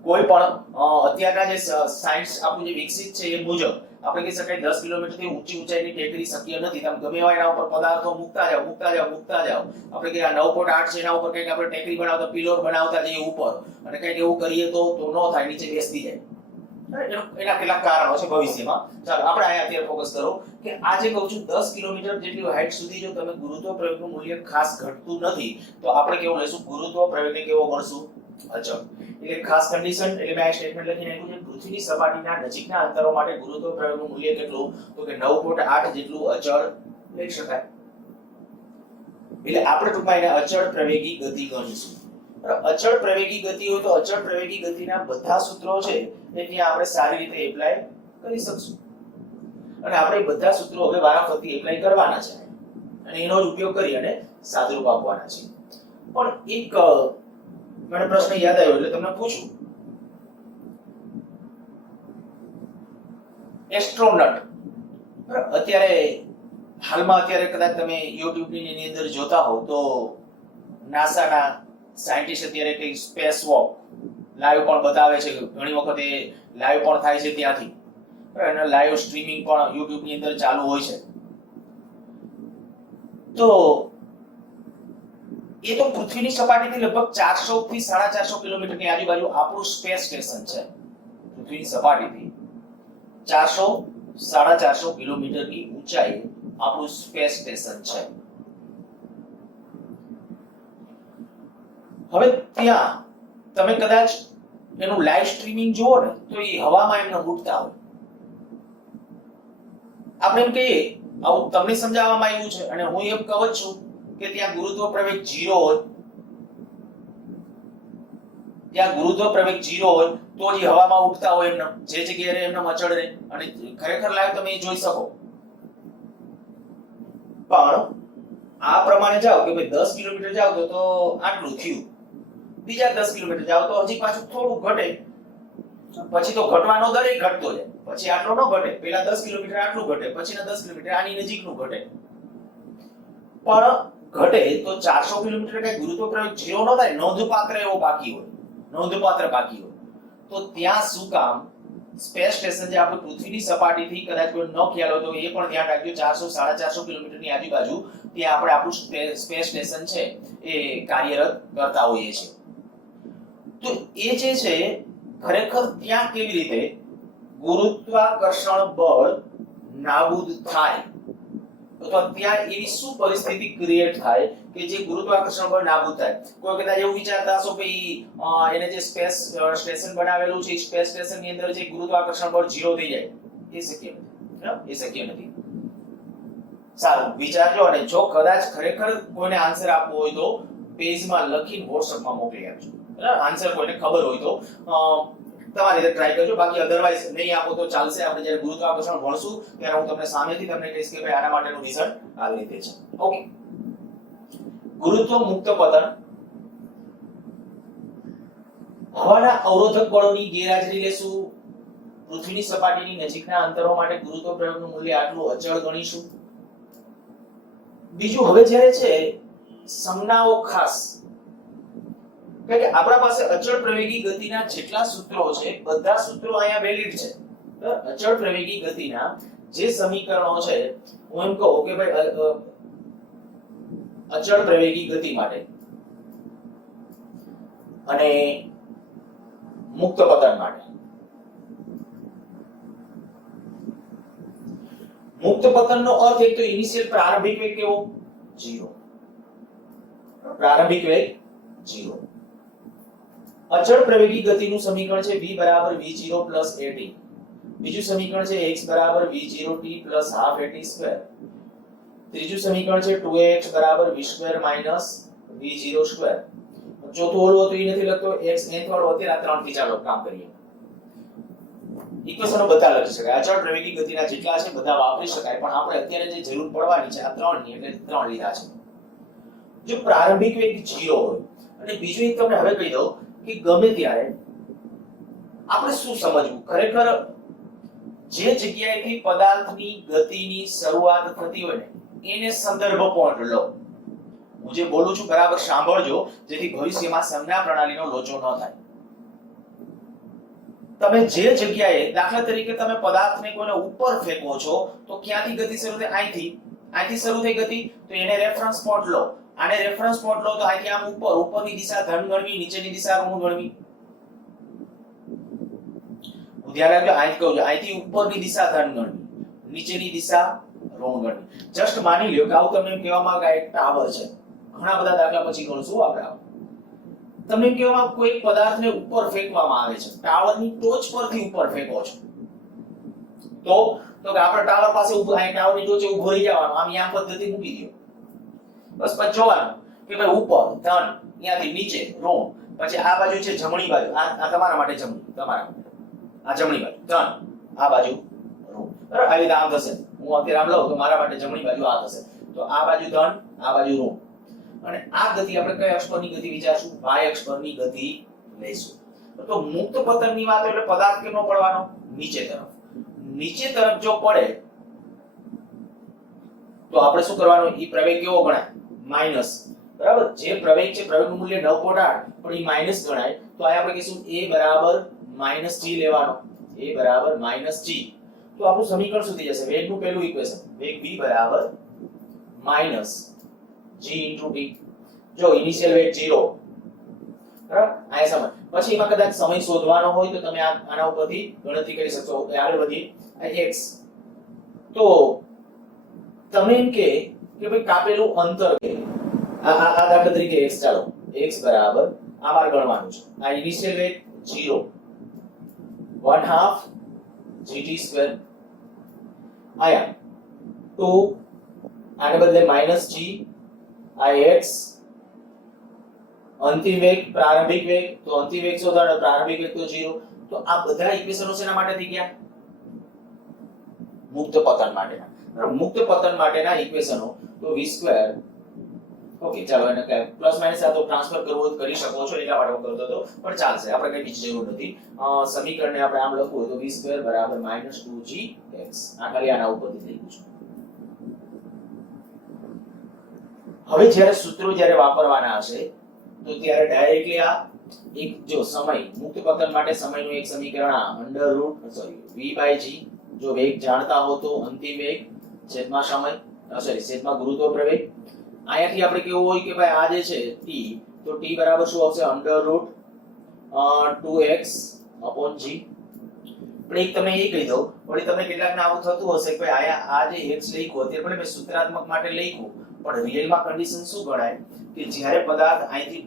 કોઈ પણ અત્યારના જે સાયન્સ આપણું જે વિકસિત છે એ મુજબ આપણે કહી શકાય 10 કિલોમીટર થી ઊંચાઈની ટેકરી શક્ય નથી. તમે ગમે એવા એના ઉપર પદાર્થો મૂકતા જાઓ. આપણે કે આ 9.8 છે એના ઉપર કંઈક આપણે ટેકરી બનાવતા પિલોર બનાવતા જઈએ ઉપર અને કંઈક એવું કરીએ તો ન થાય, નીચે બેસતી જાય. એના કેટલાક કારણો છે ભવિષ્યમાં. ચાલો આપણે અહીંયા અત્યારે ફોકસ કરો કે આજે કહું છું 10 કિલોમીટર જેટલી હાઈટ સુધી જો તમે ગુરુત્વ પ્રવેગનું મૂલ્ય ખાસ ઘટતું નથી તો આપણે કેવું લઈશું? ગુરુત્વ પ્રવેગને કેવો ગણશું? અચળ. એટલે ખાસ કન્ડિશન એટલે મેં આ સ્ટેટમેન્ટ લખીને આપ્યું છે પૃથ્વીની સપાટીના નજીકના અંતરો માટે ગુરુત્વ પ્રવેગનું મૂલ્ય કેટલું? તો કે 9.8 જેટલું અચળ લઈ શકાય. એટલે આપણે ટૂંકમાં એને અચળ પ્રવેગી ગતિ ગણીશું. અચળ પ્રવેગી ગતિ હોય તો અચળ પ્રવેગી ગતિના બધા સૂત્રો છે એ ત્યાં આપણે સારી રીતે એપ્લાય કરી શકશું. અને આપણે બધા સૂત્રો હવે વારાફરતી એપ્લાય કરવાના છે અને એનો જ ઉપયોગ કરી અને સાદુરૂપ આપવાના છે. પણ એક મને પ્રશ્ન યાદ આવ્યો એટલે તમને પૂછું. એસ્ટ્રોનટ અત્યારે કદાચ તમે YouTube ની અંદર જોતા હો તો નાસાના સાયન્ટિસ્ટ અત્યારે કંઈક સ્પેસ વોક લાઈવ પણ બતાવે છે. ઘણી વખત એ લાઈવ પણ થાય છે ત્યાંથી અને લાઈવ સ્ટ્રીમિંગ પણ YouTube ની અંદર ચાલુ હોય છે. તો એ તો પૃથ્વીની સપાટીથી લગભગ 400 થી 450 કિલોમીટરની આજુબાજુ આપણું સ્પેસ સ્ટેશન છે. પૃથ્વીની સપાટીથી 400-450 કિલોમીટરની ઊંચાઈએ આપણું સ્પેસ સ્ટેશન છે. હવે ત્યાં તમે કદાચ એનું લાઈવ સ્ટ્રીમિંગ જુઓ ને તો એ હવામાં એમને ઉડતા હોય. આપણે એમ કહીએ આવું તમને સમજાવવામાં આવ્યું છે અને હું એમ કહું છું કે ત્યાં ગુરુત્વ પ્રવેગ 0 હોય. ત્યાં ગુરુત્વ પ્રવેગ 0 હોય તો જ હવામાં ઉડતા હોય એમને જે જગ્યાએ એમને અચળ રહે અને ખરેખર લાઈવ તમે એ જોઈ શકો. પણ આ પ્રમાણે જાઓ કે ભાઈ 10 કિલોમીટર જાઓ તો આટલું થયું, બીજા 10 કિલોમીટર જાઓ તો હજી પાછું થોડું ઘટે, પછી તો ઘટવાનો દર ઘટતો જાય, પછી આટલો ન ઘટે, પહેલા 10 કિલોમીટર આટલું ઘટે, પછીના 10 કિલોમીટર આની નજીકનું ઘટે. પણ ઘટે તો 400 કિલોમીટર કઈ ગુરુત્વ પ્રવેગ 0 ન થાય, નોંધપાત્ર એવો બાકી હોય, નોંધપાત્ર બાકી હોય. તો ત્યાં શું કામ સ્પેસ સ્ટેશન જે આપણે પૃથ્વીની સપાટીથી કદાચ કોઈ ન ખ્યાલ હોય તો એ પણ ધ્યાન રાખજો 400-450 કિલોમીટરની આજુબાજુ ત્યાં આપણે આપણું સ્પેસ સ્ટેશન છે એ કાર્યરત કરતા હોઈએ છીએ. તો એ જે છે ખરેખર ત્યાં કેવી રીતે ગુરુત્વાકર્ષણ બળ નાબૂદ થાય અથવા ત્યાં એવી શું પરિસ્થિતિ ક્રિએટ થાય કે જે ગુરુત્વાકર્ષણ બળ નાબૂદ થાય? કોઈ કદાચ એવું વિચારતા હશો કે એને જે સ્પેસ સ્ટેશન બનાવેલું છે સ્પેસ સ્ટેશન ની અંદર જે ગુરુત્વાકર્ષણ બળ 0 થઈ જાય, એ શક્ય નથી. એ શક્ય નથી. સારું, વિચારજો અને જો કદાચ ખરેખર કોઈને આન્સર આપવો હોય તો પેજમાં લખીને WhatsApp માં મોકલી આપજો. બરાબર, આન્સર કોઈને ખબર હોય તો તમારી રીતે ટ્રાય કરજો, બાકી અધરવાઇઝ નહીં આપો તો ચાલશે. આપણે જ્યારે ગુરુત્વાકર્ષણ ભણશું ત્યારે હું તમને સામેથી તમને કહીશ કે ભાઈ આના માટેનું રિઝલ્ટ આવી રીતે છે. ઓકે, ગુરુત્વ મુક્ત પતન હવાના અવરોધક બળોની ગેરહાજરી લેશું. પૃથ્વીની સપાટીની નજીકના અંતરો માટે ગુરુત્વ પ્રયોગનું મૂલ્ય આટલું અચળ ગણીશું. બીજું, હવે જ્યારે છે સંજ્ઞાઓ ખાસ કે આપણા પાસે અચળ પ્રવેગી ગતિના જેટલા સૂત્રો છે બધા સૂત્રો અહીંયા વેલિડ છે. અચળ પ્રવેગી ગતિના જે સમીકરણો છે હું એમ કહું કે ભાઈ અચળ પ્રવેગી ગતિ માટે અને મુક્ત પતન માટે. મુક્ત પતનનો અર્થ એક તો ઇનિશિયલ પ્રારંભિક વેગ કેવો? 0. પ્રારંભિક વેગ 0. અચળ પ્રવેગી ગતિનું સમીકરણ છે v બરાબર v0 પ્લસ at. બીજું સમીકરણ છે x બરાબર v0t plus half at square. ત્રીજું સમીકરણ છે 2ax બરાબર v square minus v0 square. ચોથું ઓલું હતું એ નથી લખતો, x nth વાળો અત્યારે આ ત્રણ થી ચાલો કામ કરીએ. ઇક્વેશનો બધા લખી શકાય, અચળ પ્રવેગી ગતિના જેટલા છે બધા વાપરી શકાય, પણ આપણે અત્યારે જે જરૂર પડવાની છે આ ત્રણની એટલે ત્રણ લીધા છે. જો પ્રારંભિક વેગ 0 હોય અને બીજું એક તમને હવે કહી દઉં કે ગમે ત્યારે આપણે શું સમજવું, ખરેખર જે જગ્યાએથી પદાર્થની ગતિની શરૂઆત થતી હોય ને એને સંદર્ભ પોઈન્ટ લો. હું જે બોલું છું બરાબર સાંભળજો, જેથી ભવિષ્યમાં સંજ્ઞા પ્રણાલીનો લોચો ન થાય. તમે જે જગ્યાએ દાખલા તરીકે તમે પદાર્થને કોઈને ઉપર ફેંકો છો તો ક્યાંથી ગતિ શરૂ થાય? અહીંથી શરૂ થઈ ગતિ, તો એને રેફરન્સ પોઈન્ટ લો. આને રેફરન્સ પોઈન્ટ લો તો અહીંથી આમ ઉપરની દિશા ધન ગણવી, નીચેની દિશા ઋણ ગણવી. હું ધ્યાન રાખજો, અહીંથી કહું છું અહીંથી ઉપરની દિશા ધન ગણવી, નીચેની દિશા ઋણ ગણવી. જસ્ટ માની લ્યો કે આવું તમને એમ કહેવામાં આવે કે એક ટાવર છે, ઘણા બધા દાખલા પછી ગણશું આપણે. તમને એમ કહેવામાં કોઈ પદાર્થને ઉપર ફેંકવામાં આવે છે, ટાવરની ટોચ પરથી ઉપર ફેંકો છો તો કે આપણે ટાવર પાસે ઊભો, અહીં ટાવરની ટોચે ઊભો રહી જવાનું, આમ યામ પદ્ધતિ મૂકી દો. બસ પછી જોવાનું કે ભાઈ ઉપર ધન, અહીંયાથી નીચે ઋણ, પછી આ બાજુ છે જમણી બાજુ, આ તમારા માટે જમણી, તમારા આ જમણી બાજુ ધન, આ બાજુ ઋણ. બરાબર, આવી રીતે આમ થશે. હું અત્યારે આમ લઉં તો મારા માટે જમણી બાજુ આ થશે, તો આ બાજુ ધન, આ બાજુ ઋણ. અને આ ગતિ આપણે કઈ અક્ષ પરની ગતિ વિચારશું? y અક્ષ પરની ગતિ લઈશું. તો મુક્ત પતનની વાત એટલે પદાર્થ કેનો પડવાનો? નીચે તરફ. નીચે તરફ જો પડે તો આપણે શું કરવાનું? ઈ પ્રવેગ કેવો ગણાય? માઈનસ. બરાબર, જે પ્રવેગ છે પ્રવેગનું મૂલ્ય 9.8 પણ ઈ માઈનસ ગણાય, તો આ આપણે કહીશું a બરાબર -g લેવાનો. a બરાબર -g. તો આપણું સમીકરણ શું થઈ જશે? વેગનું પહેલું ઇક્વેશન, વેગ v બરાબર -g into t. જો ઇનિશિયલ વેગ 0, બરાબર, આ સમય પછી એમાં કદાચ સમય શોધવાનો હોય તો તમે આના ઉપરથી ગણતરી કરી શકશો. આગળ વધીએ, x તો તમે એમ કે ભાઈ કાપેલું અંતર કે આ દાખલા તરીકે x, ચાલો x બરાબર આ માર ગણવાનું છે. આ ઇનિશિયલ વેગ 0, 1/2 gt², આયા 2, આને બદલે -g, આ x, અંતિમ વેગ પ્રારંભિક વેગ, તો અંતિમ વેગ શોધવાનો, પ્રારંભિક વેગ તો 0. તો આ બધા ઇક્વેશનો શેના માટે થઈ ગયા? મુક્ત પતન માટેના. બરાબર, મુક્ત પતન માટેના ઇક્વેશનો. તો v², ઓકે ચાલો એને કે પ્લસ માઈનસ આ તો ટ્રાન્સફર કરવો હોય કરી શકો છો, એટલા માટે હું કરતો હતો, પણ ચાલશે, આપણે કઈ બીજી જરૂર નથી. સમીકરણને આપણે આમ લખવું હોય તો v² બરાબર -2gx. આ ખાલી આના ઉપરથી થઈ ગયું છે. હવે જ્યારે સૂત્રો જ્યારે વાપરવાના હશે તો ત્યારે ડાયરેક્ટલી આ એક જો સમય મુક્ત પતન માટે સમયનું એક સમીકરણ આ v/g. જો વેગ જાણતા હો તો અંતિમ વેગ છેદમાં સમય છેદમાં ગુરુત્વ પ્રવેગ. અહીંયાથી આપણે કેવું હોય કે ભાઈ આ જે છે t, તો t બરાબર શું આવશે? 2x upon g. પણ એક તમને એ કહી દઉં, વળી તમને કેટલાકને આવું થતું હશે કે ભાઈ આ જે x લખ્યું અત્યારે પણ મેં સૂત્રાત્મક માટે લખ્યું, પણ રિયલમાં કન્ડિશન શું ગણાય કે જ્યારે પદાર્થ અહીંથી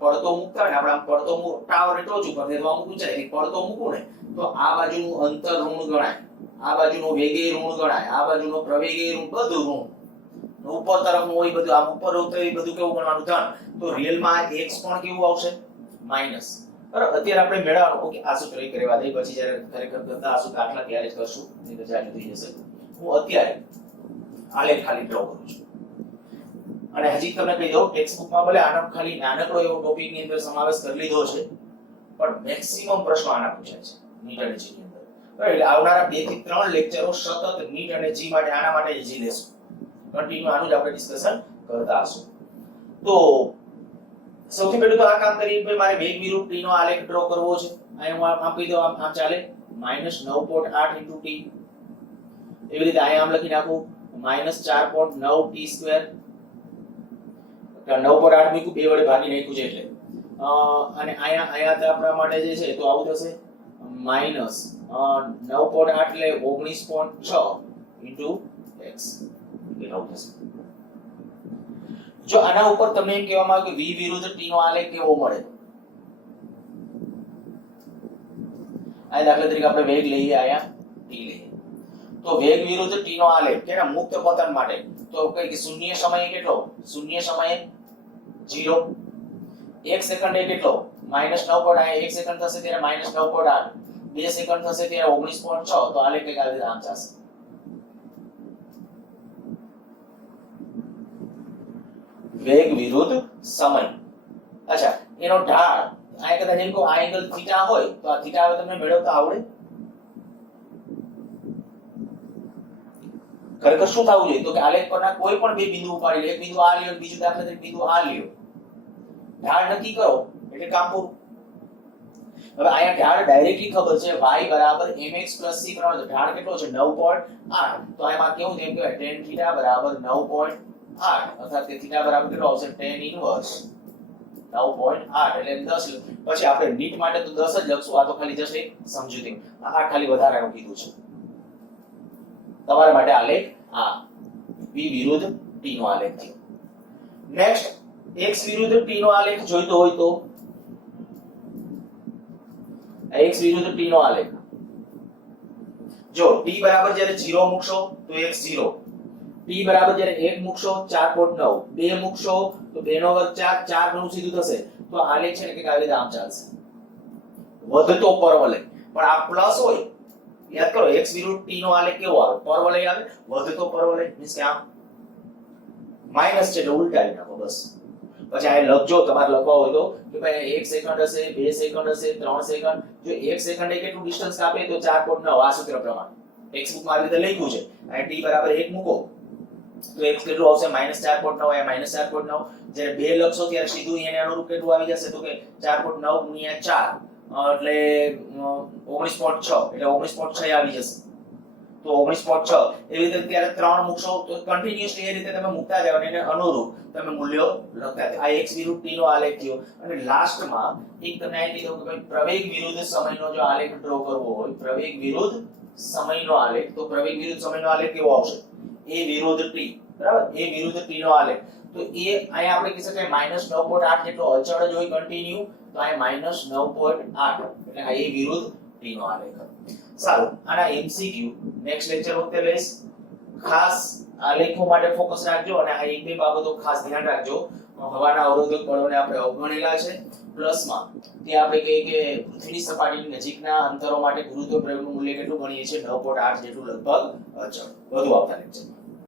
પડતો મૂકતા હોય ને, આપણે આમ પડતો ટાવર ટોચ ઉપર તો અમુક ઊંચાઈ એટલે પડતો મૂકું ને તો આ બાજુનું અંતર ઋણ ગણાય, આ બાજુનો વેગે ઋણ ગણાય, આ બાજુનો પ્રવેગે ઋણ, બધું ઋણ. ઉપર તરફનું હોય બધું, આમ ઉપર ઉતરે એ બધું કેવું ગણવાનું ધન, તો રિયલમાં x પણ કેવું આવશે માઈનસ. બરાબર, અત્યારે આપણે મેળવવાનું ઓકે આ સૂત્ર એક રહેવા દે, પછી જ્યારે ખરેખર કરતા આસુ દાખલા ત્યારે જ કરશું, નહીં તો જાજુ થઈ જશે. હું અત્યારે આલેખ ખાલી ડ્રો કરું છું અને હજી તમને કહી દઉં ટેક્સ્ટ બુકમાં ભલે આનો ખાલી નાનકડો એવો ટોપિકની અંદર સમાવેશ કરી લીધો છે, પણ મેક્સિમમ પ્રશ્નો આના પૂછાય છે નીટ અને જી ની અંદર. બરાબર, એટલે આવનારા 2 થી 3 લેક્ચરો સતત નીટ અને જી માટે આના માટે જી લેશું, કન્ટિન્યુ આનું જ આપણે ડિસ્કશન કરતા હશું. તો સૌથી પહેલું તો આ કામ કરીએ કે મારે વેગ વિરુદ્ધ t નો આલેખ ડ્રો કરવો છે. અહીં હું આમ કહી દઉં, આમ ચાલે -9.8 * t. એવી રીતે અહીં આમ લખી નાખું -4.9 t². 9.8 મૂક્યું, 2 વડે ભાગી નાખ્યું છે એટલે. અને અહીંયા આપણા માટે જે છે તો આવું થશે -9.8 એટલે 19.6 * x. એ આવું થશે. જો આના ઉપર તમને એમ કહેવામાં આવે કે v વિરુદ્ધ t નો આલેખ કેવો મળે, આ દાખલા તરીકે આપણે વેગ લઈએ, આયા t લઈએ, તો વેગ વિરુદ્ધ t નો આલેખ કેના મુક્ત પતન માટે તો કઈ શૂન્ય સમયે કેટલો, શૂન્ય સમયે 0, 1 સેકન્ડ એ કેટલો -9.8, 1 સેકન્ડ થશે ત્યારે -9.8, 2 સેકન્ડ થશે ત્યારે 19.6, તો આલેખ કઈક આવી રીતે આમ જશે. વેગ વિરુદ્ધ સમય. અચ્છા, એનો ઢાળ આ કદાચ એમ કહો આ એંગલ થીટા હોય તો આ થીટા હવે તમને મેળવતા આવડે? ખરેખર શું થવું જોઈએ તો કે આલેખ પરના કોઈ પણ બે બિંદુ ઉપાડી લે, એક બિંદુ આ લ્યો, બીજું દાખલા તરીકે બિંદુ આ લ્યો, ઢાળ નક્કી કરો એટલે કામ પૂરું. હવે અહીંયા ઢાળ ડાયરેક્ટલી ખબર છે y = mx + c કરવાનો, ઢાળ કેટલો છે 9.8, તો આમાં કેવું છે એમ કહેવાય tan θ = 9.8, અર્થાત કે θ બરાબર કેટલો આવશે tan ઇન્વર્સ 9.8 એટલે 10. પછી આપણે નીટ માટે તો 10 જ લખશું, આ તો ખાલી જસ્ટ એક સમજૂતી, આ ખાલી વધારાનું કીધું છે તમારા માટે. આલેખ આ v વિરુદ્ધ t નો આલેખ છે. નેક્સ્ટ x વિરુદ્ધ t નો આલેખ જોઈતો હોય તો x વિરુદ્ધ t નો આલેખ, જો t બરાબર જ્યારે 0 મૂકશો તો x 0, t બરાબર જ્યારે 1 મૂકશો 4.9, 2 મૂકશો તો 2 નો વર્ગ 4, 4 ગણું સીધું થશે, તો આલેખ છે ને કે આવી રીતે આમ ચાલશે વધતો પરવલય. પણ આ પ્લસ હોય યાદ કરો, x વિરુદ્ધ t નો આલેખ કેવો આવે, પરવલય આવે, વધતો પરવલય, મીન્સ કે આમ માઈનસ છે એટલે ઉલટાવી નાખો બસ. પછી આ લખજો તમારે લખવા હોય તો કે ભાઈ 1 સેકન્ડ હશે, 2 સેકન્ડ હશે, 3 સેકન્ડ. જો 1 સેકન્ડે કેટલું ડિસ્ટન્સ કાપે તો 4.9, આ સૂત્ર પ્રમાણે ટેક્સ્ટ બુકમાં આવી રીતે લખ્યું છે. અને t બરાબર 1 મૂકો તો x કેટલું આવશે -4.9, આ -4.9. જ્યારે 2 લખશો ત્યારે સીધું એને અનુરૂપ કેટલું આવી જશે તો કે 4.9 * 4 એટલે 19.6 એટલે 19.6 આવી જશે, તો 19.6. એવી રીતે ત્યારે 3 મૂકશો તો કન્ટિન્યુઅસલી એ રીતે તમે મૂકતા જાવ અને એને અનુરૂપ તમે મૂલ્યો લખતા જાવ. આ x વિરુદ્ધ t નો આલેખ થયો. અને લાસ્ટમાં એક તમને આ કીધું કે ભાઈ પ્રવેગ વિરુદ્ધ સમયનો જો આલેખ ડ્રો કરવો હોય, પ્રવેગ વિરુદ્ધ સમયનો આલેખ, તો પ્રવેગ વિરુદ્ધ સમયનો આલેખ કેવો આવશે, a વિરુદ્ધ t, બરાબર, a વિરુદ્ધ t નો આલેખ. તો એ અહીંયા આપણે કહી શકાય -9.8 જેટલો અચળ જ હોય કન્ટિન્યુ, તો અહીંયા -9.8 એટલે આ a વિરુદ્ધ t નો આલેખ. સારું, આના MCQ નેક્સ્ટ લેક્ચર વખતે લઈશ. ખાસ આલેખો માટે ફોકસ રાખજો અને આ એક બે બાબતો ખાસ ધ્યાન રાખજો. હવાના અવરોધક બળોને આપણે અવગણેલા છે, પ્લસમાં તે આપણે કહીએ કે પૃથ્વીની સપાટીની નજીકના અંતરો માટે ગુરુત્વ પ્રયોગનું મૂલ્ય કેટલું ગણીએ છીએ 9.8 જેટલું લગભગ અચળ. વધુ આવતા લેક્ચર